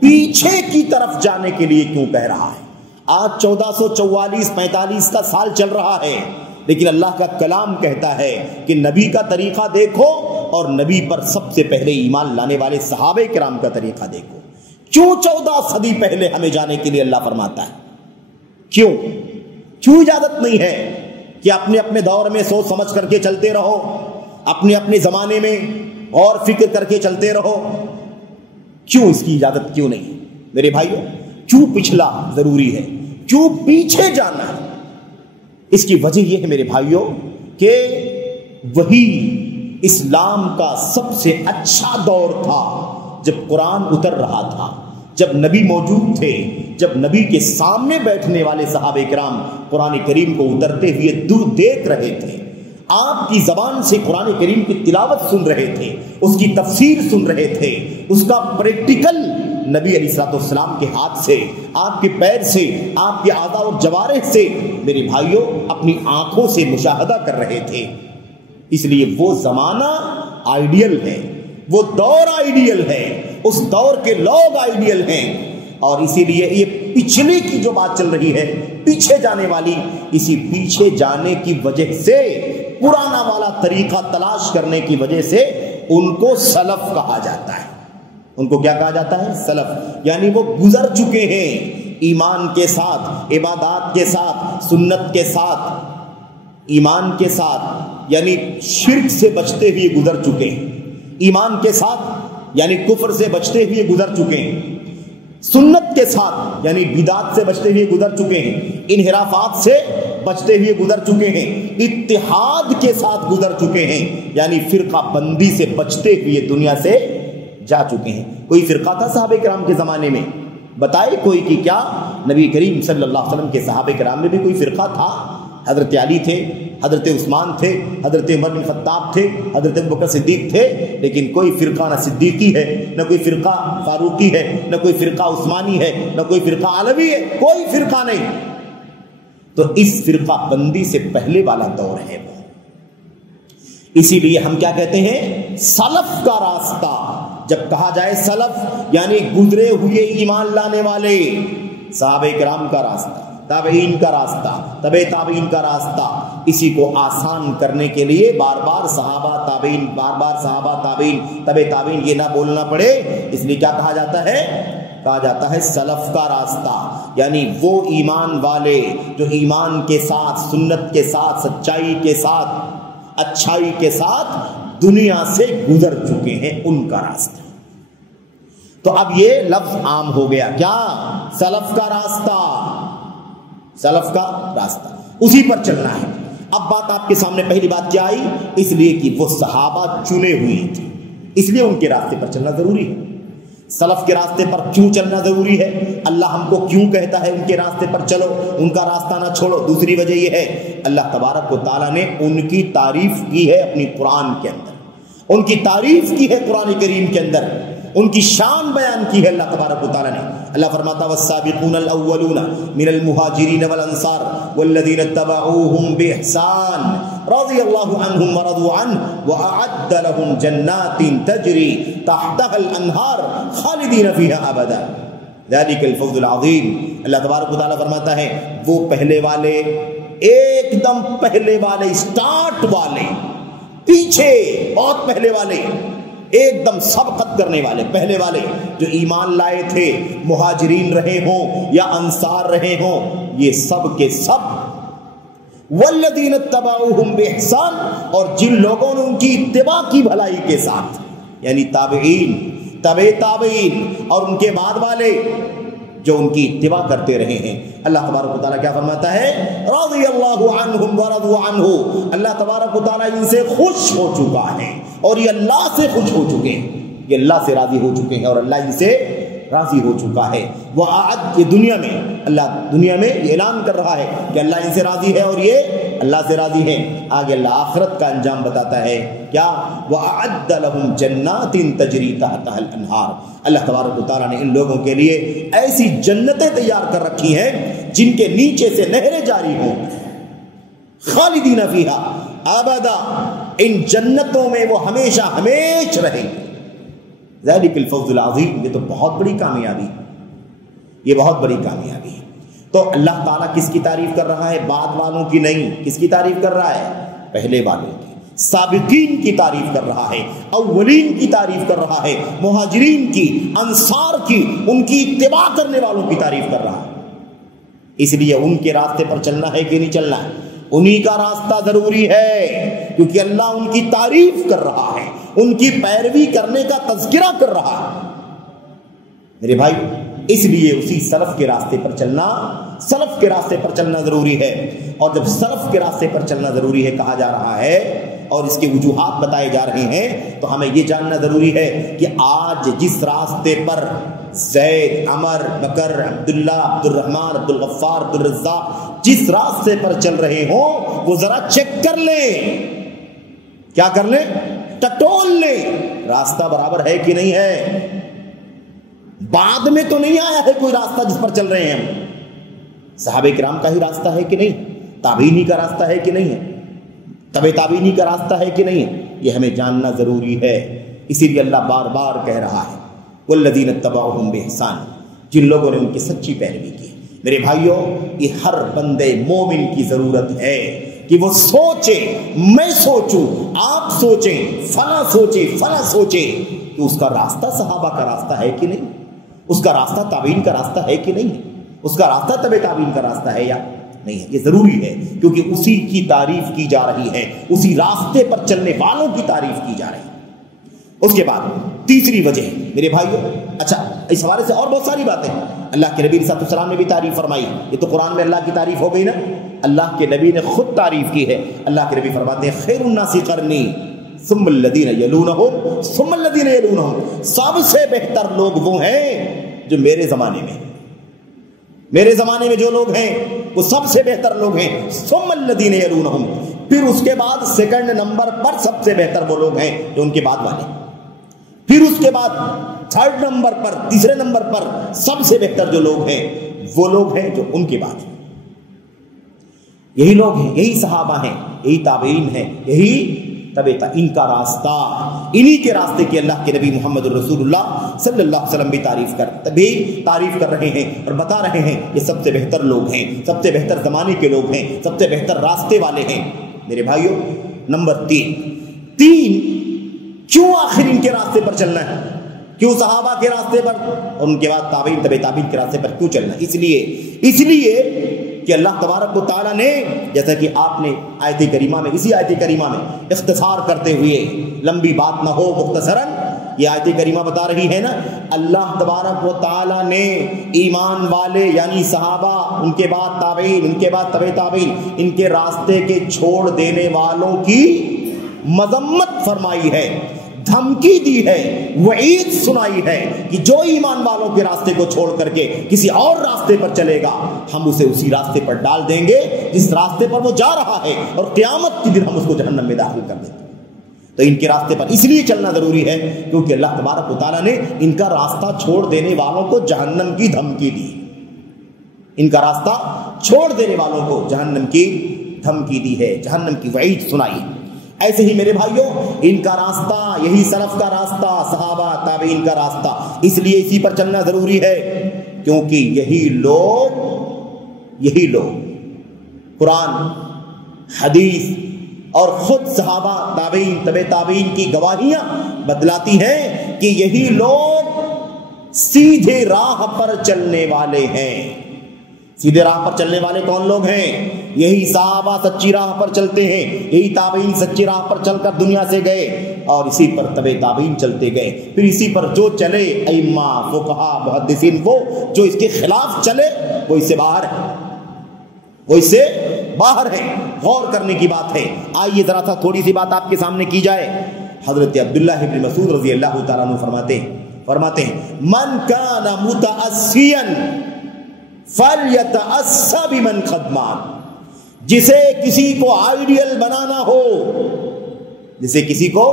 پیچھے کی طرف جانے کے لیے کیوں کہہ رہا ہے؟ آج 1444-45 کا سال چل رہا ہے، لیکن اللہ کا کلام کہتا ہے کہ نبی کا طریقہ دیکھو اور نبی پر سب سے پہلے ایمان لانے والے صحابہ کرام کا طریقہ دیکھو۔ کیوں 14 صدی پہلے ہمیں جانے کے لیے اللہ فرماتا ہے؟ کیوں اجازت نہیں ہے کہ اپنے اپنے دور میں سوچ سمجھ کر کے چلتے رہو، اپنے اپنے زمانے میں اور فکر کر کے چلتے رہو؟ کیوں اس کی اجازت کیوں نہیں؟ میرے بھائیو، کیوں پچھلا ضروری ہے، کیوں پیچھے جانا ہے؟ اس کی وجہ یہ ہے میرے بھائیو کہ وہی اسلام کا سب سے اچھا دور تھا جب قرآن اتر رہا تھا، جب نبی موجود تھے، جب نبی کے سامنے بیٹھنے والے صحابہ کرام قرآن کریم کو اترتے ہوئے دیکھ رہے تھے، آپ کی زبان سے قرآن کریم کی تلاوت سن رہے تھے، اس کی تفسیر سن رہے تھے، اس کا پریکٹیکل نبی علیہ الصلوۃ والسلام کے ہاتھ سے، آپ کے پیر سے، آپ کے اعضاء اور جوارح سے میرے بھائیوں اپنی آنکھوں سے مشاہدہ کر رہے تھے۔ اس لیے وہ زمانہ آئیڈیل ہے، وہ دور آئیڈیل ہے، اس دور کے لوگ آئیڈیل ہیں، اور اسی لیے یہ پچھلے کی جو بات چل رہی ہے، پیچھے جانے والی، اسی پیچھے جانے کی وجہ سے پرانا والا طریقہ تلاش کرنے کی وجہ سے ان کو سلف کہا جاتا ہے۔ ان کو کیا کہا جاتا ہے؟ سلف، یعنی وہ گزر چکے ہیں ایمان کے ساتھ، عبادات کے ساتھ، سنت کے ساتھ، ایمان کے ساتھ یعنی شرک سے بچتے ہوئے گزر چکے ہیں، ایمان کے ساتھ یعنی کفر سے بچتے ہوئے گزر چکے ہیں، سنت کے ساتھ یعنی بدعات سے بچتے ہوئے گزر چکے ہیں، انحرافات سے بچتے ہوئے گزر چکے ہیں، اتحاد کے ساتھ گزر چکے ہیں یعنی فرقہ بندی سے بچتے ہوئے دنیا سے جا چکے ہیں۔ کوئی فرقہ تھا صحابہ کرام کے زمانے میں؟ بتائے کوئی کہ کیا نبی کریم صلی اللہ علیہ وسلم کے صحابہ کرام میں بھی کوئی فرقہ تھا؟ حضرت علی تھے، حضرت عثمان تھے، حضرت عمر بن خطاب تھے، حضرت ابوبکر صدیق تھے، لیکن کوئی فرقہ نہ صدیقی ہے، نہ کوئی فرقہ فاروقی ہے، نہ کوئی فرقہ عثمانی ہے، نہ کوئی فرقہ علوی ہے، کوئی فرقہ نہیں۔ تو اس فرقہ بندی سے پہلے والا دور ہے وہ، اسی لیے ہم کیا کہتے ہیں؟ سلف کا راستہ۔ جب کہا جائے سلف یعنی گزرے ہوئے ایمان لانے والے، صحابہ کرام کا راستہ، تابعین کا راستہ، تبع تابعین کا راستہ، اسی کو آسان کرنے کے لیے بار بار صحابہ تابعین، بار بار صحابہ تابعین، تبع تابعین یہ نہ بولنا پڑے، اس لیے کیا کہا جاتا ہے؟ کہا جاتا ہے سلف کا راستہ، یعنی وہ ایمان والے جو ایمان کے ساتھ، سنت کے ساتھ، سچائی کے ساتھ، اچھائی کے ساتھ دنیا سے گزر چکے ہیں، ان کا راستہ۔ تو اب یہ لفظ عام ہو گیا، کیا؟ سلف کا راستہ، سلف کا راستہ، اسی پر چلنا ہے۔ اب بات آپ کے سامنے پہلی بات کیا آئی؟ اس لیے کہ وہ صحابہ چنے ہوئے تھے، اس لیے ان کے راستے پر چلنا ضروری ہے۔ سلف کے راستے پر کیوں چلنا ضروری ہے؟ اللہ ہم کو کیوں کہتا ہے ان کے راستے پر چلو، ان کا راستہ نہ چھوڑو؟ دوسری وجہ یہ ہے، اللہ تبارک و تعالیٰ نے ان کی تعریف کی ہے اپنی قرآن کے اندر، ان کی تعریف کی ہے قرآن کریم کے اندر، ان کی شان بیان کی ہے اللہ تبارک و تعالیٰ نے۔ اللہ فرماتا والسابقون الاولون من المہاجرین والانصار والذین اتبعوهم بإحسان رضی اللہ عنہم ورضوا عنہ وأعد لهم جنات تجری تحتها الانہار خالدین فیہا ابدا ذلک الفوز العظیم۔ اللہ تبارک و تعالیٰ فرماتا ہے وہ پہلے والے، ایک دم پہلے والے، سٹارٹ والے، پیچھے بہت پہلے والے، ایک دم سبقت کرنے والے، پہلے والے جو ایمان لائے تھے، مہاجرین رہے ہوں یا انصار رہے ہوں، یہ سب کے سب والذین اتبعوہم بإحسان، اور جن لوگوں نے ان کی اتباع کی بھلائی کے ساتھ، یعنی تابعین، تبع تابعین اور ان کے بعد والے جو ان کی اتباع کرتے رہے ہیں۔ اللہ تبارک و تعالیٰ کیا فرماتا ہے؟ رضی اللہ عنہم ورضوا عنہ، اللہ تبارک و تعالیٰ ان سے خوش ہو چکا ہے اور یہ اللہ سے خوش ہو چکے ہیں، یہ اللہ سے راضی ہو چکے ہیں اور اللہ ان سے راضی ہو چکا ہے۔ وَأَعَدَّ، یہ دنیا میں، اللہ دنیا میں یہ اعلان کر رہا ہے کہ اللہ ان سے راضی ہے اور یہ اللہ سے راضی ہے۔ آگے اللہ آخرت کا انجام بتاتا ہے، کیا؟ وَأَعَدَّ لَهُمْ جَنَّاتٍ تَجْرِي تَحْتَهَا الْأَنْهَارُ، اللہ تبارک و تعالیٰ نے ان لوگوں کے لیے ایسی جنتیں تیار کر رکھی ہیں جن کے نیچے سے نہریں جاری ہوں، خالدین فیہا ابدا، ان جنتوں میں وہ ہمیشہ ہمیش رہیں گے۔ ذالک الفوز العظیم، یہ تو بہت بڑی کامیابی، یہ بہت بڑی کامیابی ہے۔ تو اللہ تعالیٰ کس کی تعریف کر رہا ہے؟ بعد والوں کی نہیں، کس کی تعریف کر رہا ہے؟ پہلے والوں کی، سابقین کی تعریف کر رہا ہے، اولین کی تعریف کر رہا ہے، مہاجرین کی، انصار کی، ان کی اتباع کرنے والوں کی تعریف کر رہا ہے۔ اس لیے ان کے راستے پر چلنا ہے کہ نہیں چلنا ہے؟ انہی کا راستہ ضروری ہے، کیونکہ اللہ ان کی تعریف کر رہا ہے، ان کی پیروی کرنے کا تذکرہ کر رہا ہے۔ میرے بھائی، اس لیے اسی سلف کے راستے پر چلنا، سلف کے راستے پر چلنا ضروری ہے۔ اور جب سلف کے راستے پر چلنا ضروری ہے کہا جا رہا ہے اور اس کے وجوہات بتائے جا رہے ہیں، تو ہمیں یہ جاننا ضروری ہے کہ آج جس راستے پر زید، عمر، بکر، عبداللہ، عبد الرحمن، عبد الغفار، عبد الرزاق جس راستے پر چل رہے ہوں، وہ ذرا چیک کر لیں، کیا کر لیں؟ ٹٹول لیں، راستہ برابر ہے کہ نہیں ہے۔ بعد میں تو نہیں آیا ہے کوئی راستہ جس پر چل رہے ہیں ہم، صحابہ کرام کا ہی راستہ ہے کہ نہیں، تابعینی کا راستہ ہے کہ نہیں ہے، تبع تابعینی کا راستہ ہے کہ نہیں ہے، یہ ہمیں جاننا ضروری ہے۔ اسی لیے اللہ بار بار کہہ رہا ہے والذین اتبعوہم بإحسان، جن لوگوں نے ان کی سچی پیروی کی۔ میرے بھائیوں، یہ ہر بندے مومن کی ضرورت ہے، کہ وہ سوچے، میں سوچوں، آپ سوچیں، فلاں سوچے، فلاں سوچے کہ اس کا راستہ صحابہ کا راستہ ہے کہ نہیں، اس کا راستہ تابعین کا راستہ ہے کہ نہیں، اس کا راستہ تبع تابعین کا راستہ ہے یا نہیں ہے۔ یہ ضروری ہے کیونکہ اسی کی تعریف کی جا رہی ہے، اسی راستے پر چلنے والوں کی تعریف کی جا رہی ہے۔ اس کے بعد تیسری وجہ میرے بھائیوں، اچھا اس حوالے سے اور بہت ساری باتیں اللہ کے نبی صلی اللہ علیہ وسلم نے بھی تعریف فرمائی، یہ تو قرآن میں اللہ کی تعریف ہو گئی نا، اللہ کے نبی نے خود تعریف کی ہے۔ اللہ کے نبی فرماتے ہیں خیر الناس قرنی ثم الذین یلونہم ثم الذین یلونہم، سب سے بہتر لوگ وہ ہیں جو میرے زمانے میں، میرے زمانے میں جو لوگ ہیں وہ سب سے بہتر لوگ ہیں، ثم الذین یلونہم، پھر اس کے بعد سیکنڈ نمبر پر سب سے بہتر وہ لوگ ہیں جو ان کے بعد والے، پھر اس کے بعد تھرڈ نمبر پر، تیسرے نمبر پر سب سے بہتر جو لوگ ہیں وہ لوگ ہیں جو ان کے بعد، یہی لوگ ہیں، یہی صحابہ ہیں، یہی تابعین ہیں، یہی تبع، ان کا راستہ، انہی کے راستے کی اللہ کے نبی محمد رسول اللہ صلی اللہ علیہ وسلم بھی تعریف کر رہے ہیں اور بتا رہے ہیں یہ سب سے بہتر لوگ ہیں، سب سے بہتر زمانے کے لوگ ہیں، سب سے بہتر راستے والے ہیں۔ میرے بھائیوں نمبر تین کیوں آخر ان کے راستے پر چلنا ہے، کیوں صحابہ کے راستے پر اور ان کے بعد تابعین تبع تابعین کے راستے پر کیوں چلنا ہے؟ اس لیے کہ اللہ تبارک و تعالیٰ نے، جیسا کہ آپ نے آیت کریمہ میں، اسی آیت کریمہ میں اختصار کرتے ہوئے، لمبی بات نہ ہو مختصراً یہ آیت کریمہ بتا رہی ہے نا، اللہ تبارک و تعالیٰ نے ایمان والے یعنی صحابہ، ان کے بعد تابعین، ان کے بعد تبع تابعین، ان کے راستے کے چھوڑ دینے والوں کی مذمت فرمائی ہے، دھمکی دی ہے، وعید سنائی ہے کہ جو ایمان والوں کے راستے کو چھوڑ کر کے کسی اور راستے پر چلے گا ہم اسے اسی راستے پر ڈال دیں گے جس راستے پر وہ جا رہا ہے، اور قیامت کے دن ہم اس کو جہنم میں داخل کر دیں گے۔ تو ان کے راستے پر اس لیے چلنا ضروری ہے کیونکہ اللہ تبارک و تعالیٰ نے ان کا راستہ چھوڑ دینے والوں کو جہنم کی دھمکی دی، ان کا راستہ چھوڑ دینے والوں کو جہنم کی دھمکی دی ہے، جہنم کی وعید سنائی۔ ایسے ہی میرے بھائیوں ان کا راستہ، یہی سلف کا راستہ، صحابہ تابعین کا راستہ، اس لیے اسی پر چلنا ضروری ہے کیونکہ یہی لوگ قرآن، حدیث اور خود صحابہ تابعین تبع تابعین کی گواہیاں بتلاتی ہیں کہ یہی لوگ سیدھے راہ پر چلنے والے ہیں۔ سیدھے راہ پر چلنے والے کون لوگ ہیں؟ یہی صحابہ سچی راہ پر چلتے ہیں، یہی تابعین سچی راہ پر چل کر دنیا سے گئے اور اسی پر تبع تابعین چلتے گئے، پھر اسی پر جو چلے ائمہ، فقہا، محدثین، وہ جو اس کے خلاف چلے وہ اس سے باہر ہے، وہ اس سے باہر ہے۔ غور کرنے کی بات ہے۔ آئیے ذرا سا تھوڑی سی بات آپ کے سامنے کی جائے۔ حضرت عبداللہ ابن مسعود رضی اللہ تعالیٰ عنہ فرماتے ہیں من کان متأسیا فَلْيَتَأَسَّ بِمَنْ قَدْمَانَ، جسے کسی کو آئیڈیل بنانا ہو، جسے کسی کو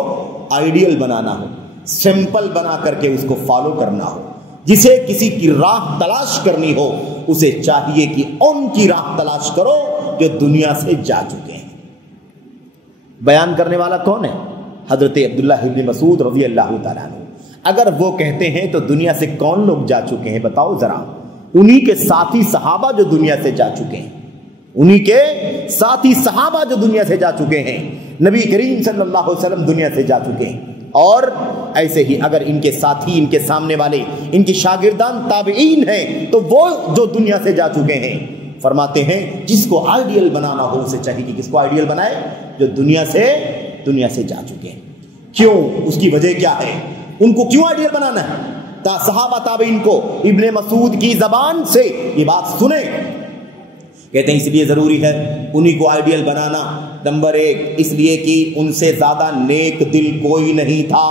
آئیڈیل بنانا ہو، سمپل بنا کر کے اس کو فالو کرنا ہو، جسے کسی کی راہ تلاش کرنی ہو اسے چاہیے کہ ان کی راہ تلاش کرو جو دنیا سے جا چکے ہیں۔ بیان کرنے والا کون ہے؟ حضرت عبداللہ ابن مسعود رضی اللہ تعالیٰ عنہ۔ اگر وہ کہتے ہیں تو دنیا سے کون لوگ جا چکے ہیں بتاؤ ذرا؟ انہی کے ساتھی صحابہ جو دنیا سے جا چکے ہیں، انہی کے ساتھی صحابہ جو دنیا سے جا چکے ہیں، نبی کریم صلی اللہ علیہ وسلم دنیا سے جا چکے ہیں۔ اور ایسے ہی اگر ان کے ساتھی، ان کے سامنے والے، ان کے شاگردان تابعین ہیں تو وہ جو دنیا سے جا چکے ہیں، فرماتے ہیں جس کو آئیڈیل بنانا ہو اسے چاہیے کہ کس کو آئیڈیل بنائے؟ جو دنیا سے جا چکے ہیں۔ کیوں؟ اس کی وجہ کیا ہے؟ ان کو کیوں آئیڈیل بنانا ہے؟ صحابہ تابعین کو ابن مسعود کی زبان سے یہ بات سنیں۔ کہتے ہیں اس لیے ضروری ہے انہی کو آئیڈیل بنانا۔ نمبر 1 اس لیے کہ ان سے زیادہ نیک دل کوئی نہیں تھا۔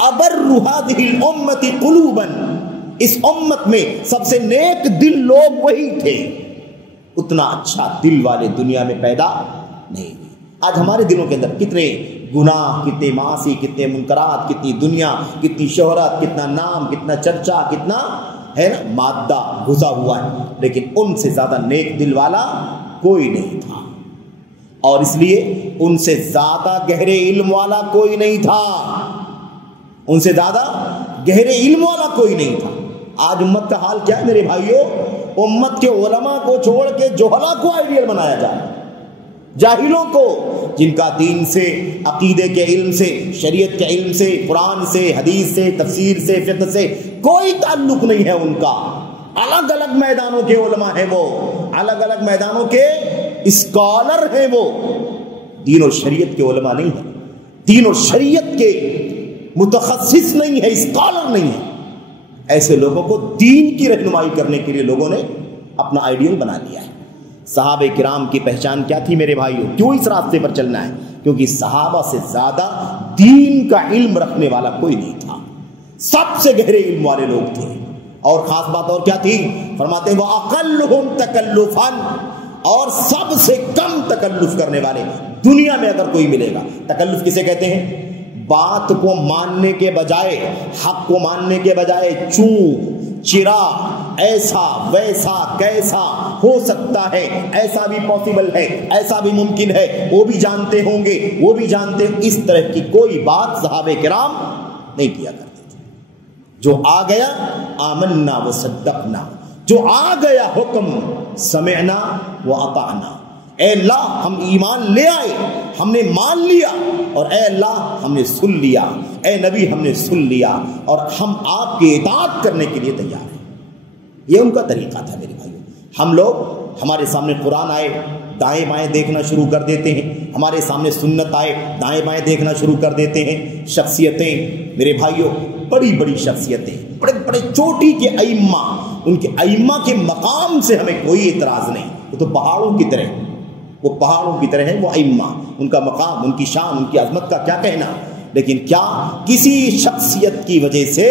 ابر هذه الامه قلوبا، اس امت میں سب سے نیک دل لوگ وہی تھے، اتنا اچھا دل والے دنیا میں پیدا نہیں ہوئے۔ آج ہمارے دلوں کے اندر کتنے گناہ، کتنے معاصی، کتنے منکرات، کتنی دنیا، کتنی شہرت، کتنا نام، کتنا چرچا، کتنا ہے نا مادہ گھسا ہوا ہے، لیکن ان سے زیادہ نیک دل والا کوئی نہیں تھا، اور اس لیے ان سے زیادہ گہرے علم والا کوئی نہیں تھا، ان سے زیادہ گہرے علم والا کوئی نہیں تھا۔ آج امت کا حال کیا ہے میرے بھائیوں؟ امت کے علماء کو چھوڑ کے جوہلا کو آئیڈیل بنایا جائے، جاہلوں کو جن کا دین سے، عقیدے کے علم سے، شریعت کے علم سے، قرآن سے، حدیث سے، تفسیر سے، فقہ سے کوئی تعلق نہیں ہے ان کا، الگ الگ میدانوں کے علماء ہیں وہ، الگ الگ میدانوں کے اسکالر ہیں وہ، دین اور شریعت کے علماء نہیں ہیں، دین اور شریعت کے متخصص نہیں ہے، اسکالر نہیں ہے۔ ایسے لوگوں کو دین کی رہنمائی کرنے کے لیے لوگوں نے اپنا آئیڈیل بنا لیا ہے۔ صحابہ کرام کی پہچان کیا تھی میرے بھائیوں؟ کیوں اس راستے پر چلنا ہے؟ کیونکہ صحابہ سے زیادہ دین کا علم رکھنے والا کوئی نہیں تھا، سب سے گہرے علم والے لوگ تھے۔ اور خاص بات اور کیا تھی؟ فرماتے ہیں وَأَقَلُّهُمْ تَكَلُّفًا، اور سب سے کم تکلف کرنے والے دنیا میں اگر کوئی ملے گا۔ تکلف کسے کہتے ہیں؟ بات کو ماننے کے بجائے، حق کو ماننے کے بجائے چوں چرا، ایسا ویسا کیسا ہو سکتا ہے، ایسا بھی پاسبل ہے، ایسا بھی ممکن ہے، وہ بھی جانتے ہوں گے، وہ بھی جانتے، اس طرح کی کوئی بات صحابہ کرام نہیں کیا کرتے تھے۔ جو آ گیا آمنا وصدقنا، جو آ گیا حکم سمعنا واطعنا، اے اللہ ہم ایمان لے آئے، ہم نے مان لیا، اور اے اللہ ہم نے سن لیا، اے نبی ہم نے سن لیا، اور ہم آپ کی اطاعت کرنے کے لیے تیار ہیں۔ یہ ان کا طریقہ تھا میرے بھائیوں۔ ہم لوگ، ہمارے سامنے قرآن آئے دائیں بائیں دیکھنا شروع کر دیتے ہیں، ہمارے سامنے سنت آئے دائیں بائیں دیکھنا شروع کر دیتے ہیں۔ شخصیتیں میرے بھائیوں، بڑی بڑی شخصیتیں، بڑے بڑے چوٹی کے ائمہ، ان کے ائمہ کے مقام سے ہمیں کوئی اعتراض نہیں، وہ تو پہاڑوں کی طرح، وہ پہاڑوں کی طرح ہیں وہ ائمہ، ان کا مقام، ان کی شان، ان کی عظمت کا کیا کہنا۔ لیکن کیا کسی شخصیت کی وجہ سے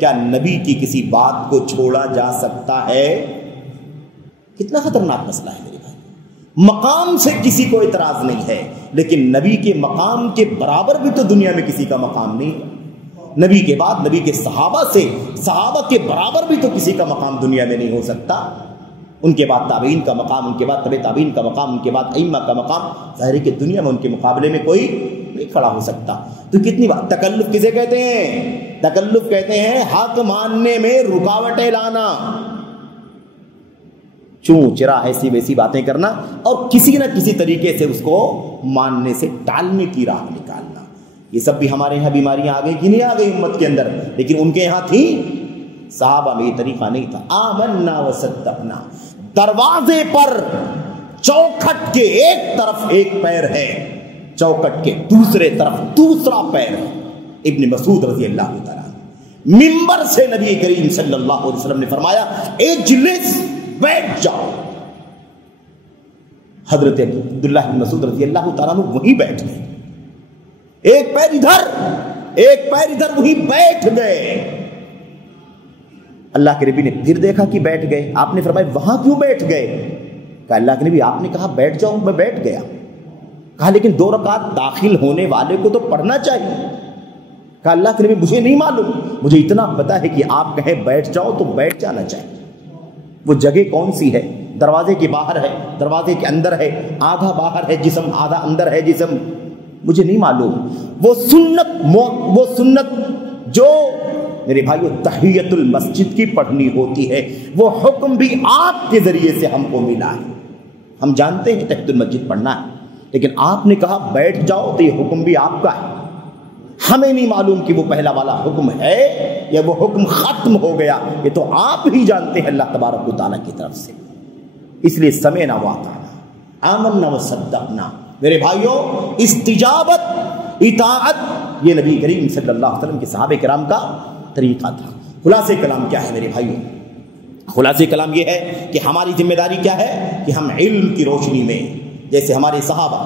کیا نبی کی کسی بات کو چھوڑا جا سکتا ہے؟ کتنا خطرناک مسئلہ ہے میرے بھائی۔ مقام سے کسی کو اعتراض نہیں ہے، لیکن نبی کے مقام کے برابر بھی تو دنیا میں کسی کا مقام نہیں ہے۔ نبی کے بعد نبی کے صحابہ سے، صحابہ کے برابر بھی تو کسی کا مقام دنیا میں نہیں ہو سکتا۔ ان کے بعد تابعین کا مقام، ان کے بعد تبع تابعین کا مقام، ان کے بعد ائمہ کا مقام، ظاہر ہے کہ دنیا میں ان کے مقابلے میں کوئی نہیں کھڑا ہو سکتا۔ تو کتنی بات، تکلف کسے کہتے ہیں؟ تکلف کہتے ہیں حق ماننے میں رکاوٹیں لانا، چوں چرا ایسی ویسی باتیں کرنا، اور کسی نہ کسی طریقے سے اس کو ماننے سے ٹالنے کی راہ نکالنا۔ یہ سب بھی ہمارے یہاں بیماریاں آ گئی کہ نہیں آ گئی امت کے اندر؟ لیکن ان کے یہاں تھی، صحابہ میں یہ طریقہ نہیں تھا۔ آمنا وصدقنا، دروازے پر چوکھٹ کے ایک طرف ایک پیر ہے، چوکھٹ کے دوسرے طرف دوسرا پیر ہے۔ ابن مسعود رضی اللہ تعالیٰ ممبر سے نبی کریم صلی اللہ علیہ وسلم نے فرمایا اجلس، بیٹھ جاؤ۔ حضرت عبداللہ بن مسعود رضی اللہ تعالیٰ وہیں بیٹھ گئے، ایک پیر ادھر ایک پیر ادھر، وہیں بیٹھ گئے۔ اللہ کے نبی نے پھر دیکھا کہ بیٹھ گئے، آپ نے فرمایا وہاں کیوں بیٹھ گئے؟ کہا اللہ کے نبی آپ نے کہا بیٹھ جاؤں، میں بیٹھ گیا۔ کہا لیکن 2 رکعت داخل ہونے والے کو تو پڑھنا چاہیے۔ کہا اللہ کے نبی مجھے نہیں معلوم، مجھے اتنا پتا ہے کہ آپ کہیں بیٹھ جاؤ تو بیٹھ جانا چاہیے۔ وہ جگہ کون سی ہے؟ دروازے کے باہر ہے، دروازے کے اندر ہے، آدھا باہر ہے جسم، آدھا اندر ہے جسم، مجھے نہیں معلوم۔ وہ سنت جو میرے بھائیو تحیت المسجد کی پڑھنی ہوتی ہے، وہ حکم بھی آپ کے ذریعے سے ہم کو ملا ہے۔ ہم جانتے ہیں تحیت المسجد پڑھنا ہے، لیکن آپ نے کہا بیٹھ جاؤ تو یہ حکم بھی آپ کا ہے۔ ہمیں نہیں معلوم کہ وہ پہلا والا حکم ہے یا وہ حکم ختم ہو گیا، یہ تو آپ ہی جانتے ہیں اللہ تبارک و تعالیٰ کی طرف سے۔ اس لیے سمعنا واطعنا، آمنا وصدقنا۔ میرے بھائیوں، استجابت، اطاعت، یہ نبی کریم صلی اللہ علیہ وسلم کے صحابہ کرام کا طریقہ تھا۔ خلاصہ کلام کیا ہے میرے بھائیوں؟ خلاصہ کلام یہ ہے کہ ہماری ذمہ داری کیا ہے کہ ہم علم کی روشنی میں، جیسے ہمارے صحابہ،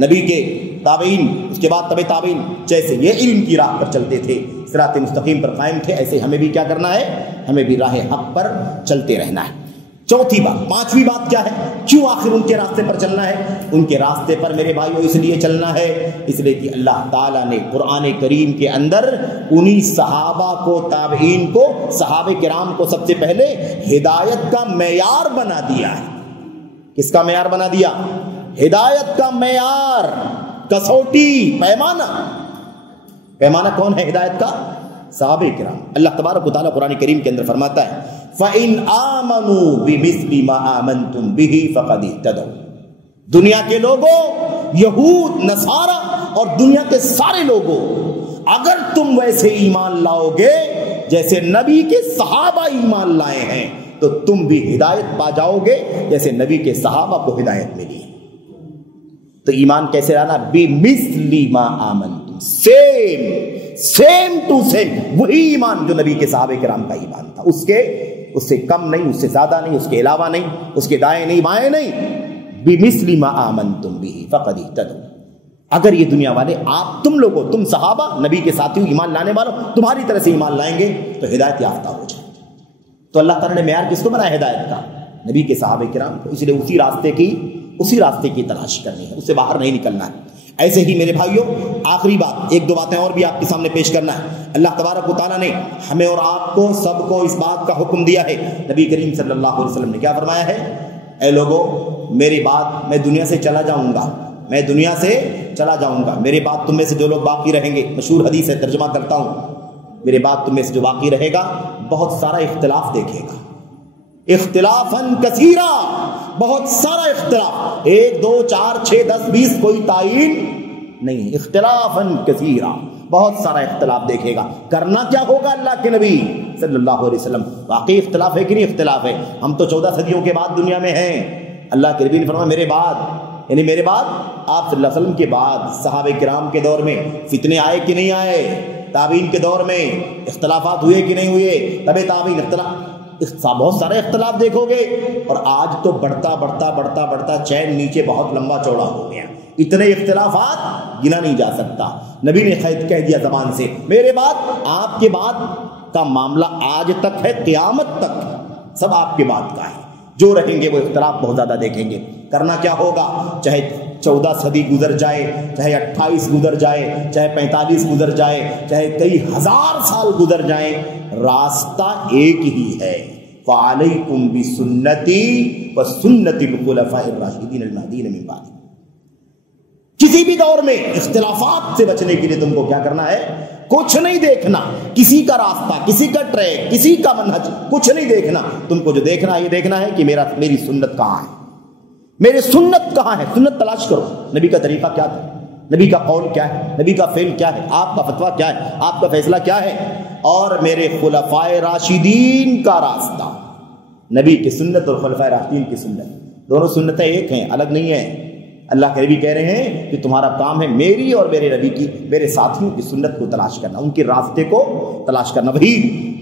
نبی کے تابعین، اس کے بعد تبع تابعین، جیسے یہ علم کی راہ پر چلتے تھے، صراط مستقیم پر قائم تھے، ایسے ہمیں بھی کیا کرنا ہے؟ ہمیں بھی راہ حق پر چلتے رہنا ہے۔ چوتھی بات، 5ویں بات کیا ہے؟ کیوں آخر ان کے راستے پر چلنا ہے؟ ان کے راستے پر میرے بھائیوں اس لیے چلنا ہے، اس لیے کہ اللہ تعالیٰ نے قرآن کریم کے اندر انہی صحابہ کو، تابعین کو، صحابہ کرام کو سب سے پہلے ہدایت کا معیار بنا دیا ہے۔ کس کا معیار بنا دیا؟ ہدایت کا معیار، کسوٹی، پیمانہ۔ پیمانہ کون ہے ہدایت کا؟ صحابہ کرام۔ اللہ تبارک و تعالیٰ قرآن کریم کے اندر فرماتا ہے فَإِنْ آمَنُوا بِمِثْلِ مَا آمَنْتُمْ بِهِ فَقَدِ اهْتَدَوْا۔ دنیا کے لوگوں، یہود، نصارہ اور دنیا کے سارے لوگوں، اگر تم ویسے ایمان لاؤ گے جیسے نبی کے صحابہ ایمان لائے ہیں تو تم بھی ہدایت پا جاؤ گے جیسے نبی کے صحابہ کو ہدایت ملی۔ تو ایمان کیسے لانا؟ بِمِثْلِ مَا آمَنْتُمْ، سیم ٹو سیم وہی ایمان جو نبی کے صحابہ کرام کا ایمان تھا، اس سے کم نہیں، اس سے زیادہ نہیں، اس کے علاوہ نہیں، اس کے دائیں نہیں، بائیں نہیں۔ بِمِثْلِ مَا آمَنْتُمْ بِهِ فَقَدِ اهْتَدَوْا۔ اگر یہ دنیا والے، آپ، تم لوگوں، تم صحابہ، نبی کے ساتھیوں، ایمان لانے والوں، تمہاری طرح سے ایمان لائیں گے تو ہدایت یافتہ ہو جائیں گے۔ تو اللہ تعالیٰ نے معیار کس کو بنایا ہدایت کا؟ نبی کے صحابہ کرام کو۔ اس لیے اسی راستے کی تلاش کرنی ہے، اس سے باہر نہیں نکلنا ہے۔ ایسے ہی میرے بھائیوں، آخری بات، ایک دو باتیں اور بھی آپ کے سامنے پیش کرنا ہے۔ اللہ تبارک و تعالیٰ نے ہمیں اور آپ کو سب کو اس بات کا حکم دیا ہے۔ نبی کریم صلی اللہ علیہ وسلم نے کیا فرمایا ہے؟ اے لوگوں، میری بات، میں دنیا سے چلا جاؤں گا، میرے بعد تم میں سے جو لوگ باقی رہیں گے، مشہور حدیث ہے، ترجمہ کرتا ہوں، میرے بعد تم میں سے جو باقی رہے گا بہت سارا اختلاف دیکھے گا، اختلافاً کثیرا، بہت سارا اختلاف، 1 2 4 6 10 20 کوئی تعین نہیں، اختلافاً کثیرا، بہت سارا اختلاف دیکھے گا۔ کرنا کیا ہوگا اللہ کے نبی صلی اللہ علیہ وسلم؟ واقعی اختلاف ہے کہ نہیں اختلاف ہے؟ ہم تو 14 صدیوں کے بعد دنیا میں ہیں۔ اللہ کے نبی نے فرمایا میرے بعد، یعنی میرے بعد، آپ صلی اللہ علیہ وسلم کے بعد صحابہ کرام کے دور میں فتنے آئے کہ نہیں آئے؟ تابعین کے دور میں اختلافات ہوئے کہ نہیں ہوئے؟ تبع تابعین، بہت سارے اختلاف دیکھو گے۔ اور آج تو بڑھتا چین نیچے بہت لمبا چوڑا ہو گیا، اتنے اختلافات گنا نہیں جا سکتا۔ نبی نے کہہ دیا زبان سے، میرے بعد، آپ کے بعد کا معاملہ آج تک ہے، قیامت تک سب آپ کے بعد کا ہے۔ جو رہیں گے وہ اختلاف بہت زیادہ دیکھیں گے۔ کرنا کیا ہوگا؟ چاہے 14 صدی گزر جائے، چاہے 28 گزر جائے، چاہے 45 گزر جائے، چاہے کئی ہزار سال گزر جائیں، راستہ ایک ہی ہے۔ فَعَلَيْكُمْ بِسُنَّتِي وَسُنَّتِ الْخُلَفَاءِ الرَّاشِدِينَ الْمَهْدِيِّينَ مِن بَعْدِي۔ کسی بھی دور میں اختلافات سے بچنے کے لیے تم کو کیا کرنا ہے؟ کچھ نہیں دیکھنا، کسی کا راستہ، کسی کا ٹریک، کسی کا منہج، کچھ نہیں دیکھنا۔ تم کو جو دیکھنا ہے، یہ دیکھنا ہے کہ میری سنت کہاں ہے، میری سنت کہاں ہے۔ سنت تلاش کرو، نبی کا طریقہ کیا تھا، نبی کا قول کیا ہے، نبی کا فعل کیا ہے، آپ کا فتویٰ کیا ہے، آپ کا فیصلہ کیا ہے، اور میرے خلفائے راشدین کا راستہ۔ نبی کی سنت اور خلفائے راشدین کی سنت، دونوں سنتیں ایک ہیں، الگ نہیں ہیں۔ اللہ کے نبی کہہ رہے ہیں کہ تمہارا کام ہے میری اور میرے نبی کی، میرے ساتھیوں کی سنت کو تلاش کرنا، ان کے راستے کو تلاش کرنا۔ وہی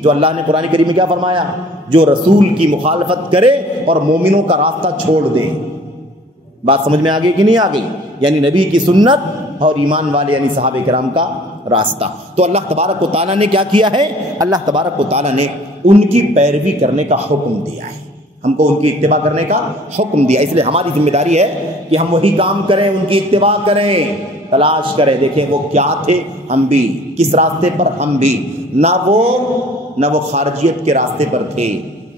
جو اللہ نے قرآن کریم میں کیا فرمایا؟ جو رسول کی مخالفت کرے اور مومنوں کا راستہ چھوڑ دے۔ بات سمجھ میں آ گئی کہ نہیں آ گئی؟ یعنی نبی کی سنت اور ایمان والے یعنی صحابہ کرام کا راستہ۔ تو اللہ تبارک و تعالیٰ نے کیا کیا ہے؟ اللہ تبارک و تعالیٰ نے ان کی پیروی کرنے کا حکم دیا ہے، ہم کو ان کی اتباع کرنے کا حکم دیا۔ اس لیے ہماری ذمہ داری ہے کہ ہم وہی کام کریں، ان کی اتباع کریں، تلاش کریں، دیکھیں وہ کیا تھے، ہم بھی کس راستے پر، ہم بھی نہ وہ خارجیت کے راستے پر تھے،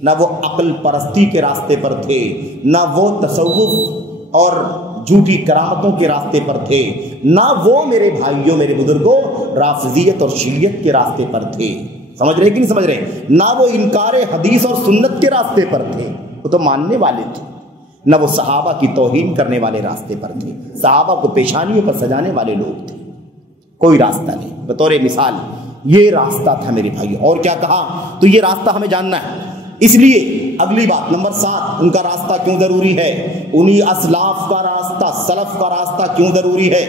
نہ وہ عقل پرستی کے راستے پر تھے، نہ وہ تصوف اور جھوٹی کرامتوں کے راستے پر تھے، نہ وہ میرے بھائیوں، میرے بزرگوں، رافضیت اور شیعیت کے راستے پر تھے۔ سمجھ رہے کہ نہیں سمجھ رہے؟ نہ وہ انکار حدیث اور سنت کے راستے پر تھے، وہ تو ماننے والے تھے، نہ وہ صحابہ کی توہین کرنے والے راستے پر تھے، صحابہ کو پیشانیوں پر سجانے والے لوگ تھے، کوئی راستہ نہیں۔ بطور مثال یہ راستہ تھا میرے بھائی، اور کیا کہا؟ تو یہ راستہ ہمیں جاننا ہے۔ اس لیے اگلی بات نمبر 7، ان کا راستہ کیوں ضروری ہے، انہی اسلاف کا راستہ، سلف کا راستہ کیوں ضروری ہے؟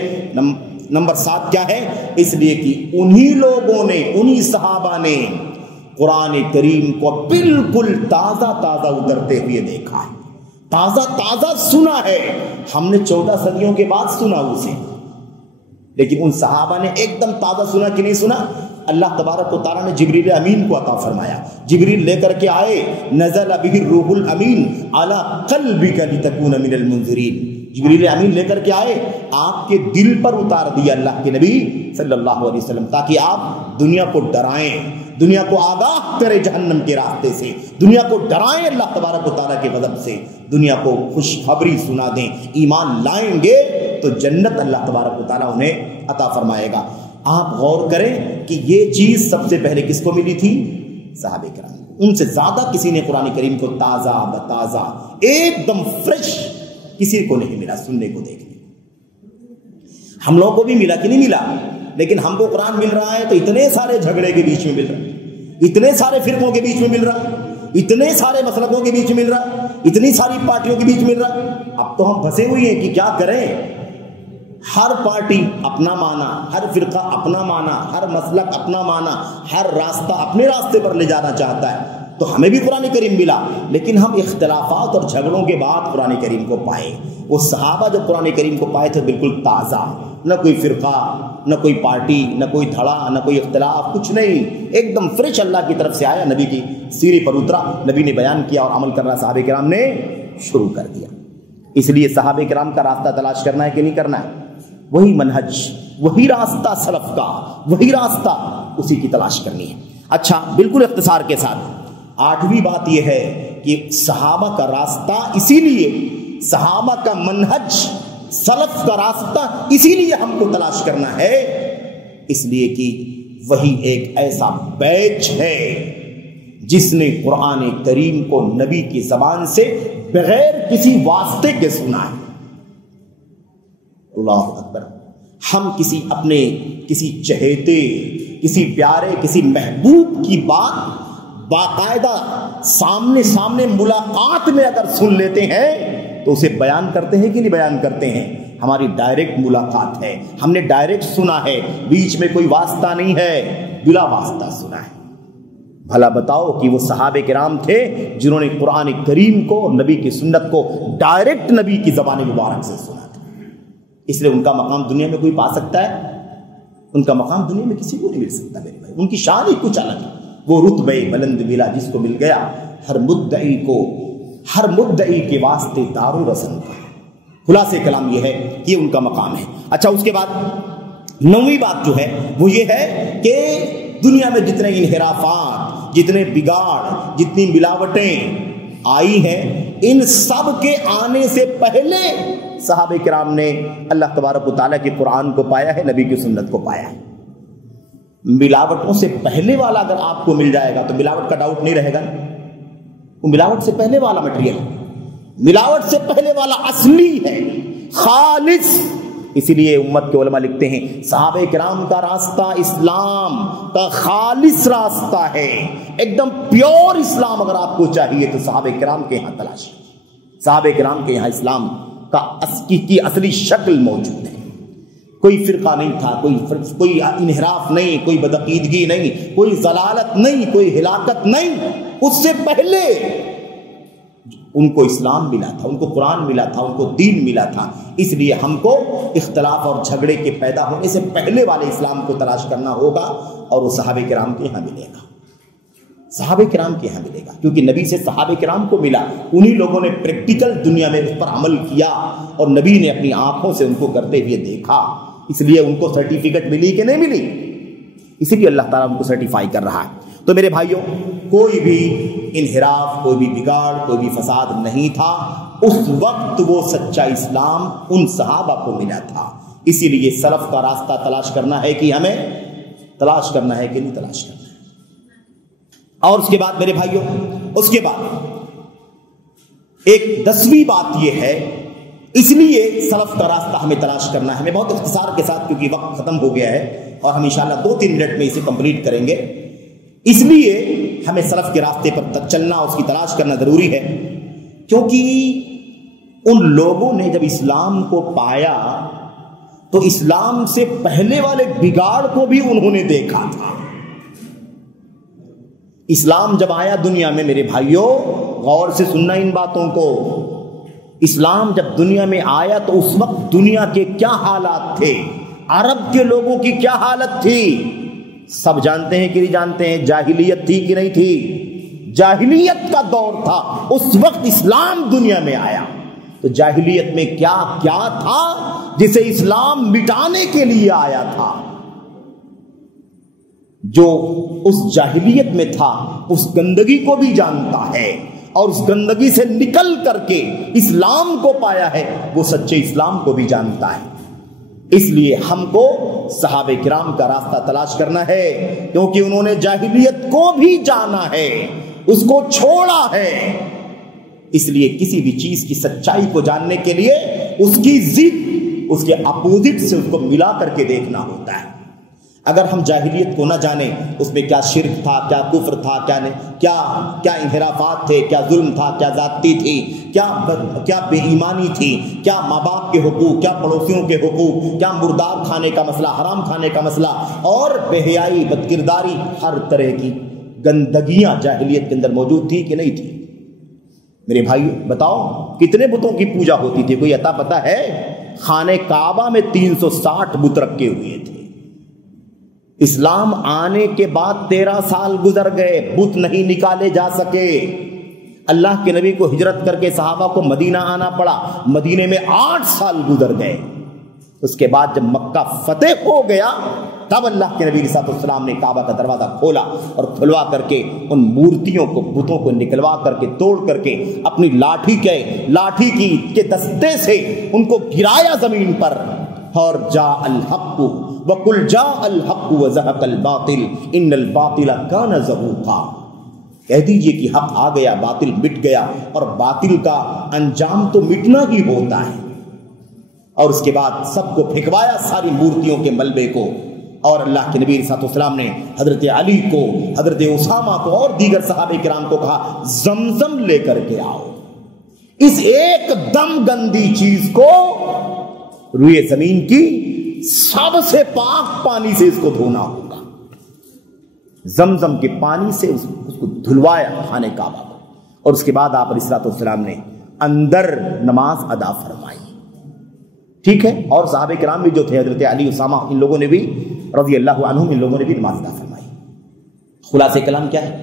نمبر 7 کیا ہے؟ اس لیے کہ انہی لوگوں نے، انہی صحابہ نے قرآن کریم کو بالکل تازہ اترتے ہوئے دیکھا ہے، تازہ سنا ہے۔ ہم نے 14 صدیوں کے بعد سنا اسے، لیکن ان صحابہ نے ایک دم تازہ سنا کہ نہیں سنا؟ اللہ تبارک و تعالیٰ نے جبریل امین کو عطا فرمایا، جبریل لے کر کے آئے، نزل بہ الروح الامین علی قلبک لتکون من المنذرین، جبریل امین لے کر کے آئے، آپ کے دل پر اتار دیا اللہ کے نبی صلی اللہ علیہ وسلم، تاکہ آپ دنیا کو ڈرائیں، دنیا کو آگاہ کرے جہنم کے راستے سے، دنیا کو ڈرائیں اللہ تبارک و تعالیٰ کے غضب سے، دنیا کو خوشخبری سنا دیں۔ ایمان لائیں گے تو جنت اللہ تبارک و تعالیٰ انہیں عطا فرمائے گا۔ آپ غور کریں کہ یہ چیز سب سے پہلے کس کو ملی تھی؟ صحابہ کرام کو۔ ان سے زیادہ کسی نے قرآن کریم کو تازہ بتازہ ایک دم فریش کسی کو نہیں ملا سننے کو دیکھنے. ہم لوگوں کو بھی ملا کہ نہیں ملا؟ لیکن ہم کو قرآن مل رہا ہے تو اتنے سارے جھگڑے کے بیچ میں مل رہا ہے، اتنے سارے فرقوں کے بیچ میں مل رہا ہے، اتنے سارے مسلکوں کے بیچ میں مل رہا ہے، اتنی ساری پارٹیوں کے بیچ میں مل رہا ہے. اب تو ہم پھنسے ہوئے ہیں کہ کیا کریں. ہر پارٹی اپنا مانا، ہر فرقہ اپنا مانا، ہر مسلک اپنا مانا، ہر راستہ اپنے راستے پر لے جانا چاہتا ہے. تو ہمیں بھی قرآن کریم ملا، لیکن ہم اختلافات اور جھگڑوں کے بعد قرآن کریم کو پائے. وہ صحابہ جب قرآن کریم کو پائے تھے بالکل تازہ، نہ کوئی فرقہ، نہ کوئی پارٹی، نہ کوئی دھڑا، نہ کوئی اختلاف، کچھ نہیں، ایک دم فریش اللہ کی طرف سے آیا، نبی کی سینے پر اترا، نبی نے بیان کیا اور عمل کرنا صحابہ کرام نے شروع کر دیا. اس لیے صحابہ کرام کا راستہ تلاش کرنا ہے کہ نہیں کرنا ہے؟ وہی منہج، وہی راستہ سلف کا، وہی راستہ، اسی کی تلاش کرنی ہے. اچھا، بالکل اختصار کے ساتھ 8ویں بات یہ ہے کہ صحابہ کا راستہ اسی لیے، صحابہ کا منہج، سلف کا راستہ اسی لیے ہم کو تلاش کرنا ہے، اس لیے کہ وہی ایک ایسا بیچ ہے جس نے قرآن کریم کو نبی کی زبان سے بغیر کسی واسطے کے سنا ہے. اللہ اکبر. ہم کسی اپنے کسی چہیتے، کسی پیارے، کسی محبوب کی بات باقاعدہ سامنے ملاقات میں اگر سن لیتے ہیں تو اسے بیان کرتے ہیں کہ نہیں بیان کرتے ہیں؟ ہماری ڈائریکٹ ملاقات ہے، ہم نے ڈائریکٹ سنا ہے، بیچ میں کوئی واسطہ نہیں ہے، بلا واسطہ سنا ہے. بھلا بتاؤ کہ وہ صحابہ کرام تھے جنہوں نے قرآن کریم کو، نبی کی سنت کو ڈائریکٹ نبی کی زبان مبارک سے سنا تھا. اس لیے ان کا مقام دنیا میں کوئی پا سکتا ہے؟ ان کا مقام دنیا میں کسی کو نہیں مل سکتا میرے بھائی. ان کی شان ہی کچھ الگ ہے. وہ رتبے بلند ملا جس کو مل گیا، ہر مدعی کے واسطے دار و رسن کا. خلاصے کلام یہ ہے کہ یہ ان کا مقام ہے. اچھا، اس کے بعد 9ویں بات جو ہے وہ یہ ہے کہ دنیا میں جتنے انحرافات، جتنے بگاڑ، جتنی ملاوٹیں آئی ہیں، ان سب کے آنے سے پہلے صحابہ کرام نے اللہ تبارک و تعالیٰ کے قرآن کو پایا ہے، نبی کی سنت کو پایا ہے. ملاوٹوں سے پہلے والا اگر آپ کو مل جائے گا تو ملاوٹ کا ڈاؤٹ نہیں رہے گا. وہ ملاوٹ سے پہلے والا مٹیریل، ملاوٹ سے پہلے والا اصلی ہے، خالص. اسی لیے امت کے علماء لکھتے ہیں صحابہ کرام کا راستہ اسلام کا خالص راستہ ہے. ایک دم پیور اسلام اگر آپ کو چاہیے تو صحابہ کرام کے یہاں تلاش. صحابہ کرام کے یہاں اسلام کی اصلی شکل موجود ہے. کوئی فرقہ نہیں تھا، کوئی انحراف نہیں، کوئی بدعقیدگی نہیں، کوئی ضلالت نہیں، کوئی ہلاکت نہیں. اس سے پہلے ان کو اسلام ملا تھا، ان کو قرآن ملا تھا، ان کو دین ملا تھا. اس لیے ہم کو اختلاف اور جھگڑے کے پیدا ہونے سے پہلے والے اسلام کو تلاش کرنا ہوگا، اور وہ صحابہ کرام کے یہاں ملے گا. صحابہ کرام کے یہاں ملے گا کیونکہ نبی سے صحابہ کرام کو ملا. انہی لوگوں نے پریکٹیکل دنیا میں اس پر عمل کیا اور نبی نے اپنی آنکھوں سے ان کو کرتے ہوئے دیکھا. اس لیے ان کو سرٹیفکیٹ ملی کہ نہیں ملی؟ اسی لیے اللہ تعالیٰ ان کو سرٹیفائی کر رہا ہے. تو میرے بھائیوں، کوئی بھی انحراف، کوئی بھی بگاڑ، کوئی بھی فساد نہیں تھا. اس وقت وہ سچا اسلام ان صحابہ کو ملا تھا. اسی لیے سلف کا راستہ تلاش کرنا ہے کہ ہمیں تلاش کرنا ہے کہ نہیں تلاش کرنا ہے. اور اس کے بعد میرے بھائیوں، اس کے بعد ایک 10ویں بات یہ ہے، اس لیے سلف کا راستہ ہمیں تلاش کرنا ہے. میں بہت اختصار کے ساتھ، کیونکہ وقت ختم ہو گیا ہے اور ہم انشاءاللہ 2-3 منٹ میں اسے کمپلیٹ کریں گے. اس لیے ہمیں سلف کے راستے پر چلنا، اس کی تلاش کرنا ضروری ہے، کیونکہ ان لوگوں نے جب اسلام کو پایا تو اسلام سے پہلے والے بگاڑ کو بھی انہوں نے دیکھا تھا. اسلام جب آیا دنیا میں میرے بھائیوں، غور سے سننا ان باتوں کو، اسلام جب دنیا میں آیا تو اس وقت دنیا کے کیا حالات تھے، عرب کے لوگوں کی کیا حالت تھی، سب جانتے ہیں کہ نہیں جانتے ہیں؟ جاہلیت تھی کہ نہیں تھی؟ جاہلیت کا دور تھا. اس وقت اسلام دنیا میں آیا تو جاہلیت میں کیا کیا تھا جسے اسلام مٹانے کے لیے آیا تھا. جو اس جاہلیت میں تھا اس گندگی کو بھی جانتا ہے، اور اس گندگی سے نکل کر کے اسلام کو پایا ہے، وہ سچے اسلام کو بھی جانتا ہے. اس لیے ہم کو صحابہ کرام کا راستہ تلاش کرنا ہے، کیونکہ انہوں نے جاہلیت کو بھی جانا ہے اس کو چھوڑا ہے۔ اس لیے کسی بھی چیز کی سچائی کو جاننے کے لیے اس کی ضد، اس کے اپوزٹ سے اس کو ملا کر کے دیکھنا ہوتا ہے۔ اگر ہم جاہلیت کو نہ جانیں اس میں کیا شرک تھا، کیا کفر تھا، کیا انحرافات تھے، کیا ظلم تھا، کیا زیادتی تھی، کیا بے ایمانی تھی، کیا ماں باپ کے حقوق، کیا پڑوسیوں کے حقوق، کیا مردار کھانے کا مسئلہ، حرام کھانے کا مسئلہ، اور بے حیائی، بد کرداری، ہر طرح کی گندگیاں جاہلیت کے اندر موجود تھی کہ نہیں تھی؟ میرے بھائی بتاؤ کتنے بتوں کی پوجا ہوتی تھی؟ کوئی عطا پتہ ہے؟ خانہ کعبہ میں 360 بت رکھے ہوئے تھے۔ اسلام آنے کے بعد 13 سال گزر گئے، بت نہیں نکالے جا سکے۔ اللہ کے نبی کو ہجرت کر کے صحابہ کو مدینہ آنا پڑا، مدینے میں 8 سال گزر گئے۔ اس کے بعد جب مکہ فتح ہو گیا تب اللہ کے نبی صلی اللہ علیہ وسلم نے کعبہ کا دروازہ کھولا اور کھلوا کر کے ان مورتیوں کو، بتوں کو نکلوا کر کے، توڑ کر کے اپنی لاٹھی کے دستے سے ان کو گرایا زمین پر، اور جاء الحق وقل جاء الحق وزهق الباطل ان الباطل كان زهوقا۔ کہہ دیجئے کہ حق آ گیا، باطل مٹ گیا، اور باطل کا انجام تو مٹنا ہی ہوتا ہے۔ اور اس کے بعد سب کو پھینکوایا، ساری مورتیوں کے ملبے کو، اور اللہ کے نبی صلی اللہ علیہ وسلم نے حضرت علی کو، حضرت اسامہ کو اور دیگر صحابہ کرام کو کہا زمزم لے کر کے آؤ، اس ایک دم گندی چیز کو روئے زمین کی سب سے پاک پانی سے اس کو دھونا ہوگا۔ زمزم کے پانی سے اس کو دھلوایا خانہ کعبہ کو، اور اس کے بعد آپ علیہ الصلوۃ والسلام نے اندر نماز ادا فرمائی۔ ٹھیک ہے، اور صحابہ کرام بھی جو تھے، حضرت علی، اسامہ، ان لوگوں نے بھی رضی اللہ عنہم، ان لوگوں نے بھی نماز ادا فرمائی۔ خلاصہ کلام کیا ہے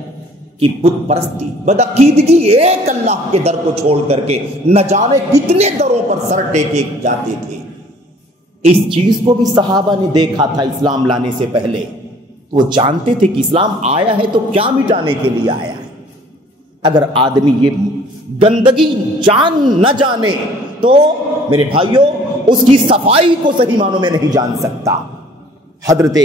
کہ بت پرستی، بدعقیدگی، ایک اللہ کے در کو چھوڑ کر کے نہ جانے کتنے دروں پر سر ٹیکے جاتے تھے۔ اس چیز کو بھی صحابہ نے دیکھا تھا اسلام لانے سے پہلے، تو وہ جانتے تھے کہ اسلام آیا ہے تو کیا مٹانے کے لیے آیا ہے۔ اگر آدمی یہ گندگی نہ جانے تو میرے بھائیوں اس کی صفائی کو صحیح معنوں میں نہیں جان سکتا۔ حضرت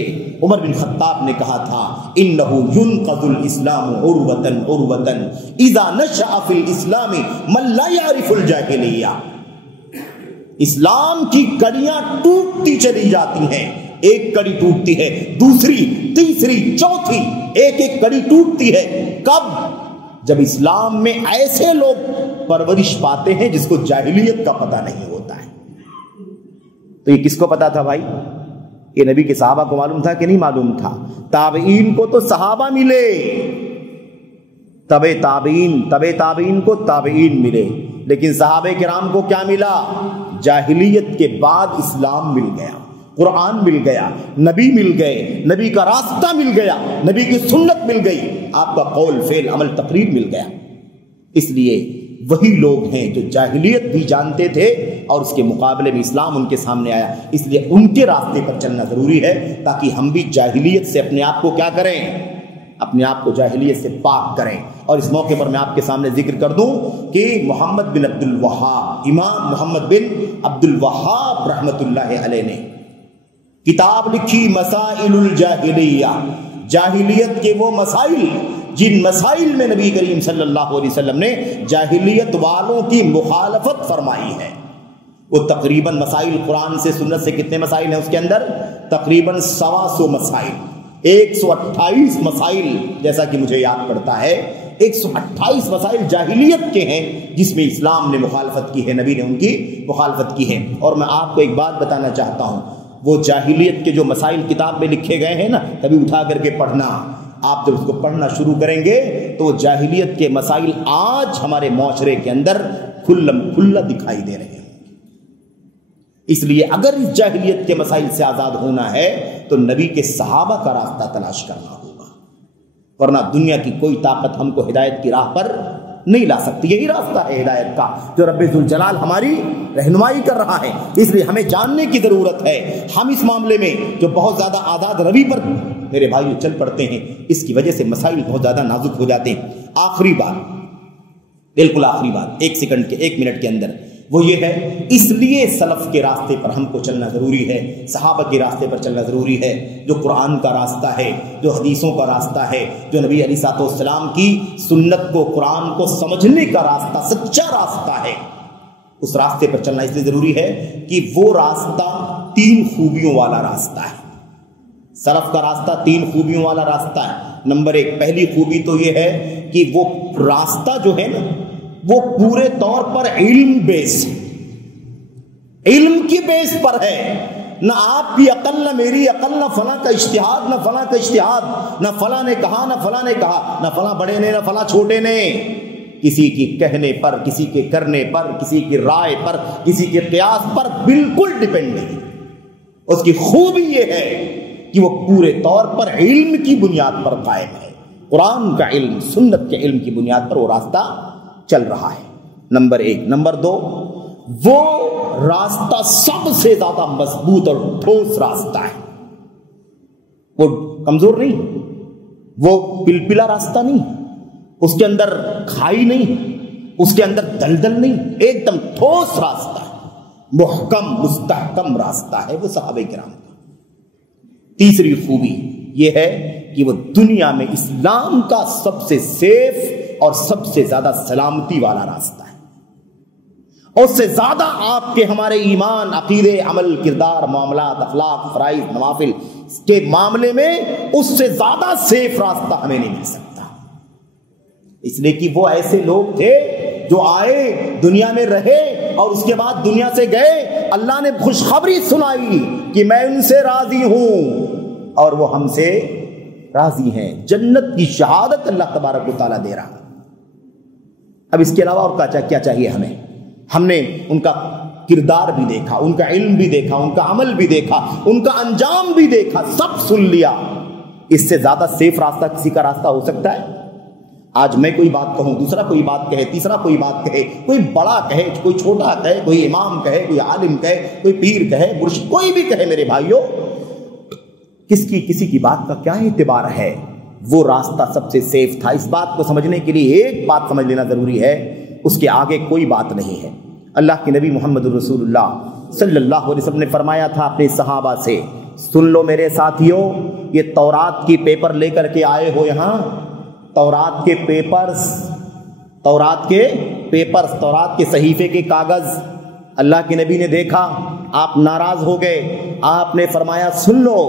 عمر بن خطاب نے کہا تھا انه ينقض الاسلام عروة عروة اذا نشأ في الاسلام من لا يعرف الجاہلیہ۔ اسلام کی کڑیاں ٹوٹتی چلی جاتی ہیں، ایک کڑی ٹوٹتی ہے، دوسری، تیسری، چوتھی، ایک ایک کڑی ٹوٹتی ہے۔ کب؟ جب اسلام میں ایسے لوگ پرورش پاتے ہیں جس کو جاہلیت کا پتہ نہیں ہوتا ہے۔ تو یہ کس کو پتا تھا بھائی؟ یہ نبی کے صحابہ کو معلوم تھا کہ نہیں معلوم تھا؟ تابعین کو تو صحابہ ملے، تبع تابعین کو تابعین ملے، لیکن صحابہ کرام کو کیا ملا؟ جاہلیت کے بعد اسلام مل گیا، قرآن مل گیا، نبی مل گئے، نبی کا راستہ مل گیا، نبی کی سنت مل گئی، آپ کا قول، فعل، عمل، تقریر مل گیا۔ اس لیے وہی لوگ ہیں جو جاہلیت بھی جانتے تھے اور اس کے مقابلے میں اسلام ان کے سامنے آیا، اس لیے ان کے راستے پر چلنا ضروری ہے تاکہ ہم بھی جاہلیت سے اپنے آپ کو کیا کریں؟ اپنے آپ کو جاہلیت سے پاک کریں۔ اور اس موقع پر میں آپ کے سامنے ذکر کر دوں کہ محمد بن عبد الوہاب، امام محمد بن عبد الوہاب رحمۃ اللہ علیہ نے کتاب لکھی مسائل الجاہلیہ، جاہلیت کے وہ مسائل جن مسائل میں نبی کریم صلی اللہ علیہ وسلم نے جاہلیت والوں کی مخالفت فرمائی ہے۔ وہ تقریباً مسائل، قرآن سے سنت سے کتنے مسائل ہیں اس کے اندر؟ تقریباً 125 مسائل، 128 مسائل جیسا کہ مجھے یاد پڑتا ہے، 128 مسائل جاہلیت کے ہیں جس میں اسلام نے مخالفت کی ہے، نبی نے ان کی مخالفت کی ہے۔ اور میں آپ کو ایک بات بتانا چاہتا ہوں، وہ جاہلیت کے جو مسائل کتاب میں لکھے گئے ہیں نا، کبھی اٹھا کر کے پڑھنا، آپ جب اس کو پڑھنا شروع کریں گے تو وہ جاہلیت کے مسائل آج ہمارے معاشرے کے اندر کھلم کھلا دکھائی دے رہے ہیں۔ اس لیے اگر اس جاہلیت کے مسائل سے آزاد ہونا ہے تو نبی کے صحابہ کا راستہ تلاش کرنا ہوگا، ورنہ دنیا کی کوئی طاقت ہم کو ہدایت کی راہ پر نہیں لا سکتی۔ یہی راستہ ہے ہدایت کا جو رب ذوالجلال ہماری رہنمائی کر رہا ہے۔ اس لیے ہمیں جاننے کی ضرورت ہے۔ ہم اس معاملے میں جو بہت زیادہ آزاد روی پر میرے بھائیو چل پڑتے ہیں، اس کی وجہ سے مسائل بہت زیادہ نازک ہو جاتے ہیں۔ آخری بات، بالکل آخری بات، 1 منٹ کے اندر وہ یہ ہے اس لیے سلف کے راستے پر ہم کو چلنا ضروری ہے، صحابہ کے راستے پر چلنا ضروری ہے، جو قرآن کا راستہ ہے، جو حدیثوں کا راستہ ہے، جو نبی علیہ الصلوۃ والسلام کی سنت کو، قرآن کو سمجھنے کا راستہ، سچا راستہ ہے، اس راستے پر چلنا اس لیے ضروری ہے کہ وہ راستہ 3 خوبیوں والا راستہ ہے۔ سلف کا راستہ 3 خوبیوں والا راستہ ہے۔ نمبر 1، پہلی خوبی تو یہ ہے کہ وہ راستہ جو ہے نا وہ پورے طور پر علم بیس، علم کی بیس پر ہے، نہ آپ کی عقل، نہ میری عقل، نہ فلاں کا اجتہاد، نہ فلاں کا اجتہاد، نہ فلاں نے کہا، نہ فلاں نے کہا، نہ فلاں بڑے نے، نہ فلاں چھوٹے نے، کسی کی کہنے پر، کسی کے کرنے پر، کسی کی رائے پر، کسی کے قیاس پر بالکل ڈیپینڈ نہیں۔ اس کی خوبی یہ ہے کہ وہ پورے طور پر علم کی بنیاد پر قائم ہے، قرآن کا علم، سنت کے علم کی بنیاد پر وہ راستہ چل رہا ہے۔ نمبر 1۔ نمبر 2، وہ راستہ سب سے زیادہ مضبوط اور ٹھوس راستہ ہے، وہ کمزور نہیں، وہ پلپلا راستہ نہیں، اس کے اندر کھائی نہیں، اس کے اندر دلدل نہیں، ایک دم ٹھوس راستہ ہے، محکم مستحکم راستہ ہے وہ صحابہ کرام کا۔ تیسری خوبی یہ ہے کہ وہ دنیا میں اسلام کا سب سے سیف اور سب سے زیادہ سلامتی والا راستہ ہے، اور اس سے زیادہ آپ کے ہمارے ایمان، عقیدے، عمل، کردار، معاملات، اخلاق، فرائض، نوافل کے معاملے میں اس سے زیادہ سیف راستہ ہمیں نہیں مل سکتا، اس لیے کہ وہ ایسے لوگ تھے جو آئے، دنیا میں رہے، اور اس کے بعد دنیا سے گئے، اللہ نے خوشخبری سنائی کہ میں ان سے راضی ہوں اور وہ ہم سے راضی ہیں، جنت کی شہادت اللہ تبارک و تعالیٰ دے رہا۔ اب اس کے علاوہ اور کیا چاہیے ہمیں؟ ہم نے ان کا کردار بھی دیکھا، ان کا علم بھی دیکھا، ان کا عمل بھی دیکھا، ان کا انجام بھی دیکھا، سب سن لیا۔ اس سے زیادہ سیف راستہ کسی کا راستہ ہو سکتا ہے؟ آج میں کوئی بات کہوں، دوسرا کوئی بات کہے، تیسرا کوئی بات کہے، کوئی بڑا کہے، کوئی چھوٹا کہے، کوئی امام کہے، کوئی عالم کہے، کوئی پیر کہے، مرشد، کوئی بھی کہے، میرے بھائیوں، کسی کی بات کا کیا اعتبار ہے؟ وہ راستہ سب سے سیف تھا۔ اس بات کو سمجھنے کے لیے ایک بات سمجھ لینا ضروری ہے، اس کے آگے کوئی بات نہیں ہے۔ اللہ کے نبی محمد رسول اللہ صلی اللہ علیہ وسلم نے فرمایا تھا اپنے صحابہ سے، سن لو میرے ساتھیوں، یہ تورات کی پیپر لے کر کے آئے ہو یہاں، تورات کے پیپرز، تورات کے صحیفے کے کاغذ، اللہ کے نبی نے دیکھا، آپ ناراض ہو گئے، آپ نے فرمایا سن لو،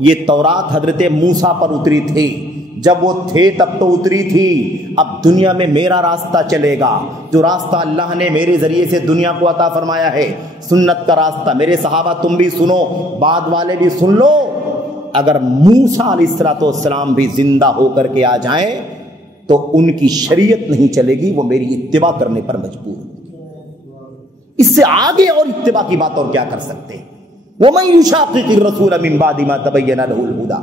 یہ تورات حضرت موسیٰ پر اتری تھی، جب وہ تھے تب تو اتری تھی، اب دنیا میں میرا راستہ چلے گا، جو راستہ اللہ نے میرے ذریعے سے دنیا کو عطا فرمایا ہے، سنت کا راستہ۔ میرے صحابہ تم بھی سنو، بعد والے بھی سن لو، اگر موسیٰ علیہ السلام بھی زندہ ہو کر کے آ جائیں تو ان کی شریعت نہیں چلے گی، وہ میری اتباع کرنے پر مجبور ہوں۔ اس سے آگے اور اتباع کی بات اور کیا کر سکتے ہیں؟ وَمَن يُشَاقِقِ الرَّسُولَ مِن بَعْدِ مَا تَبَيَّنَ لَهُ الْهُدَىٰ،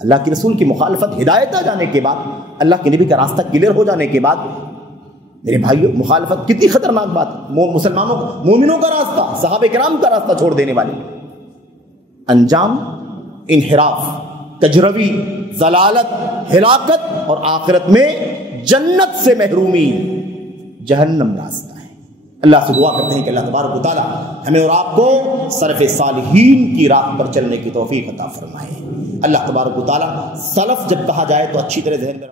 اللہ کے رسول کی مخالفت، ہدایت آ جانے کے بعد، اللہ کے نبی کا راستہ کلیئر ہو جانے کے بعد، میرے بھائیوں، مخالفت کتنی خطرناک بات، مسلمانوں، مومنوں کا راستہ، صحابہ کرام کا راستہ چھوڑ دینے والے، انجام انحراف، کجروی، ضلالت، ہلاکت، اور آخرت میں جنت سے محرومی، جہنم راستہ ہے۔ اللہ سے دعا کرتے ہیں کہ اللہ تبارک و تعالی ہمیں اور آپ کو سلف صالحین کی راہ پر چلنے کی توفیق عطا فرمائے۔ اللہ تبارک و تعالی سلف جب کہا جائے تو اچھی طرح ذہن میں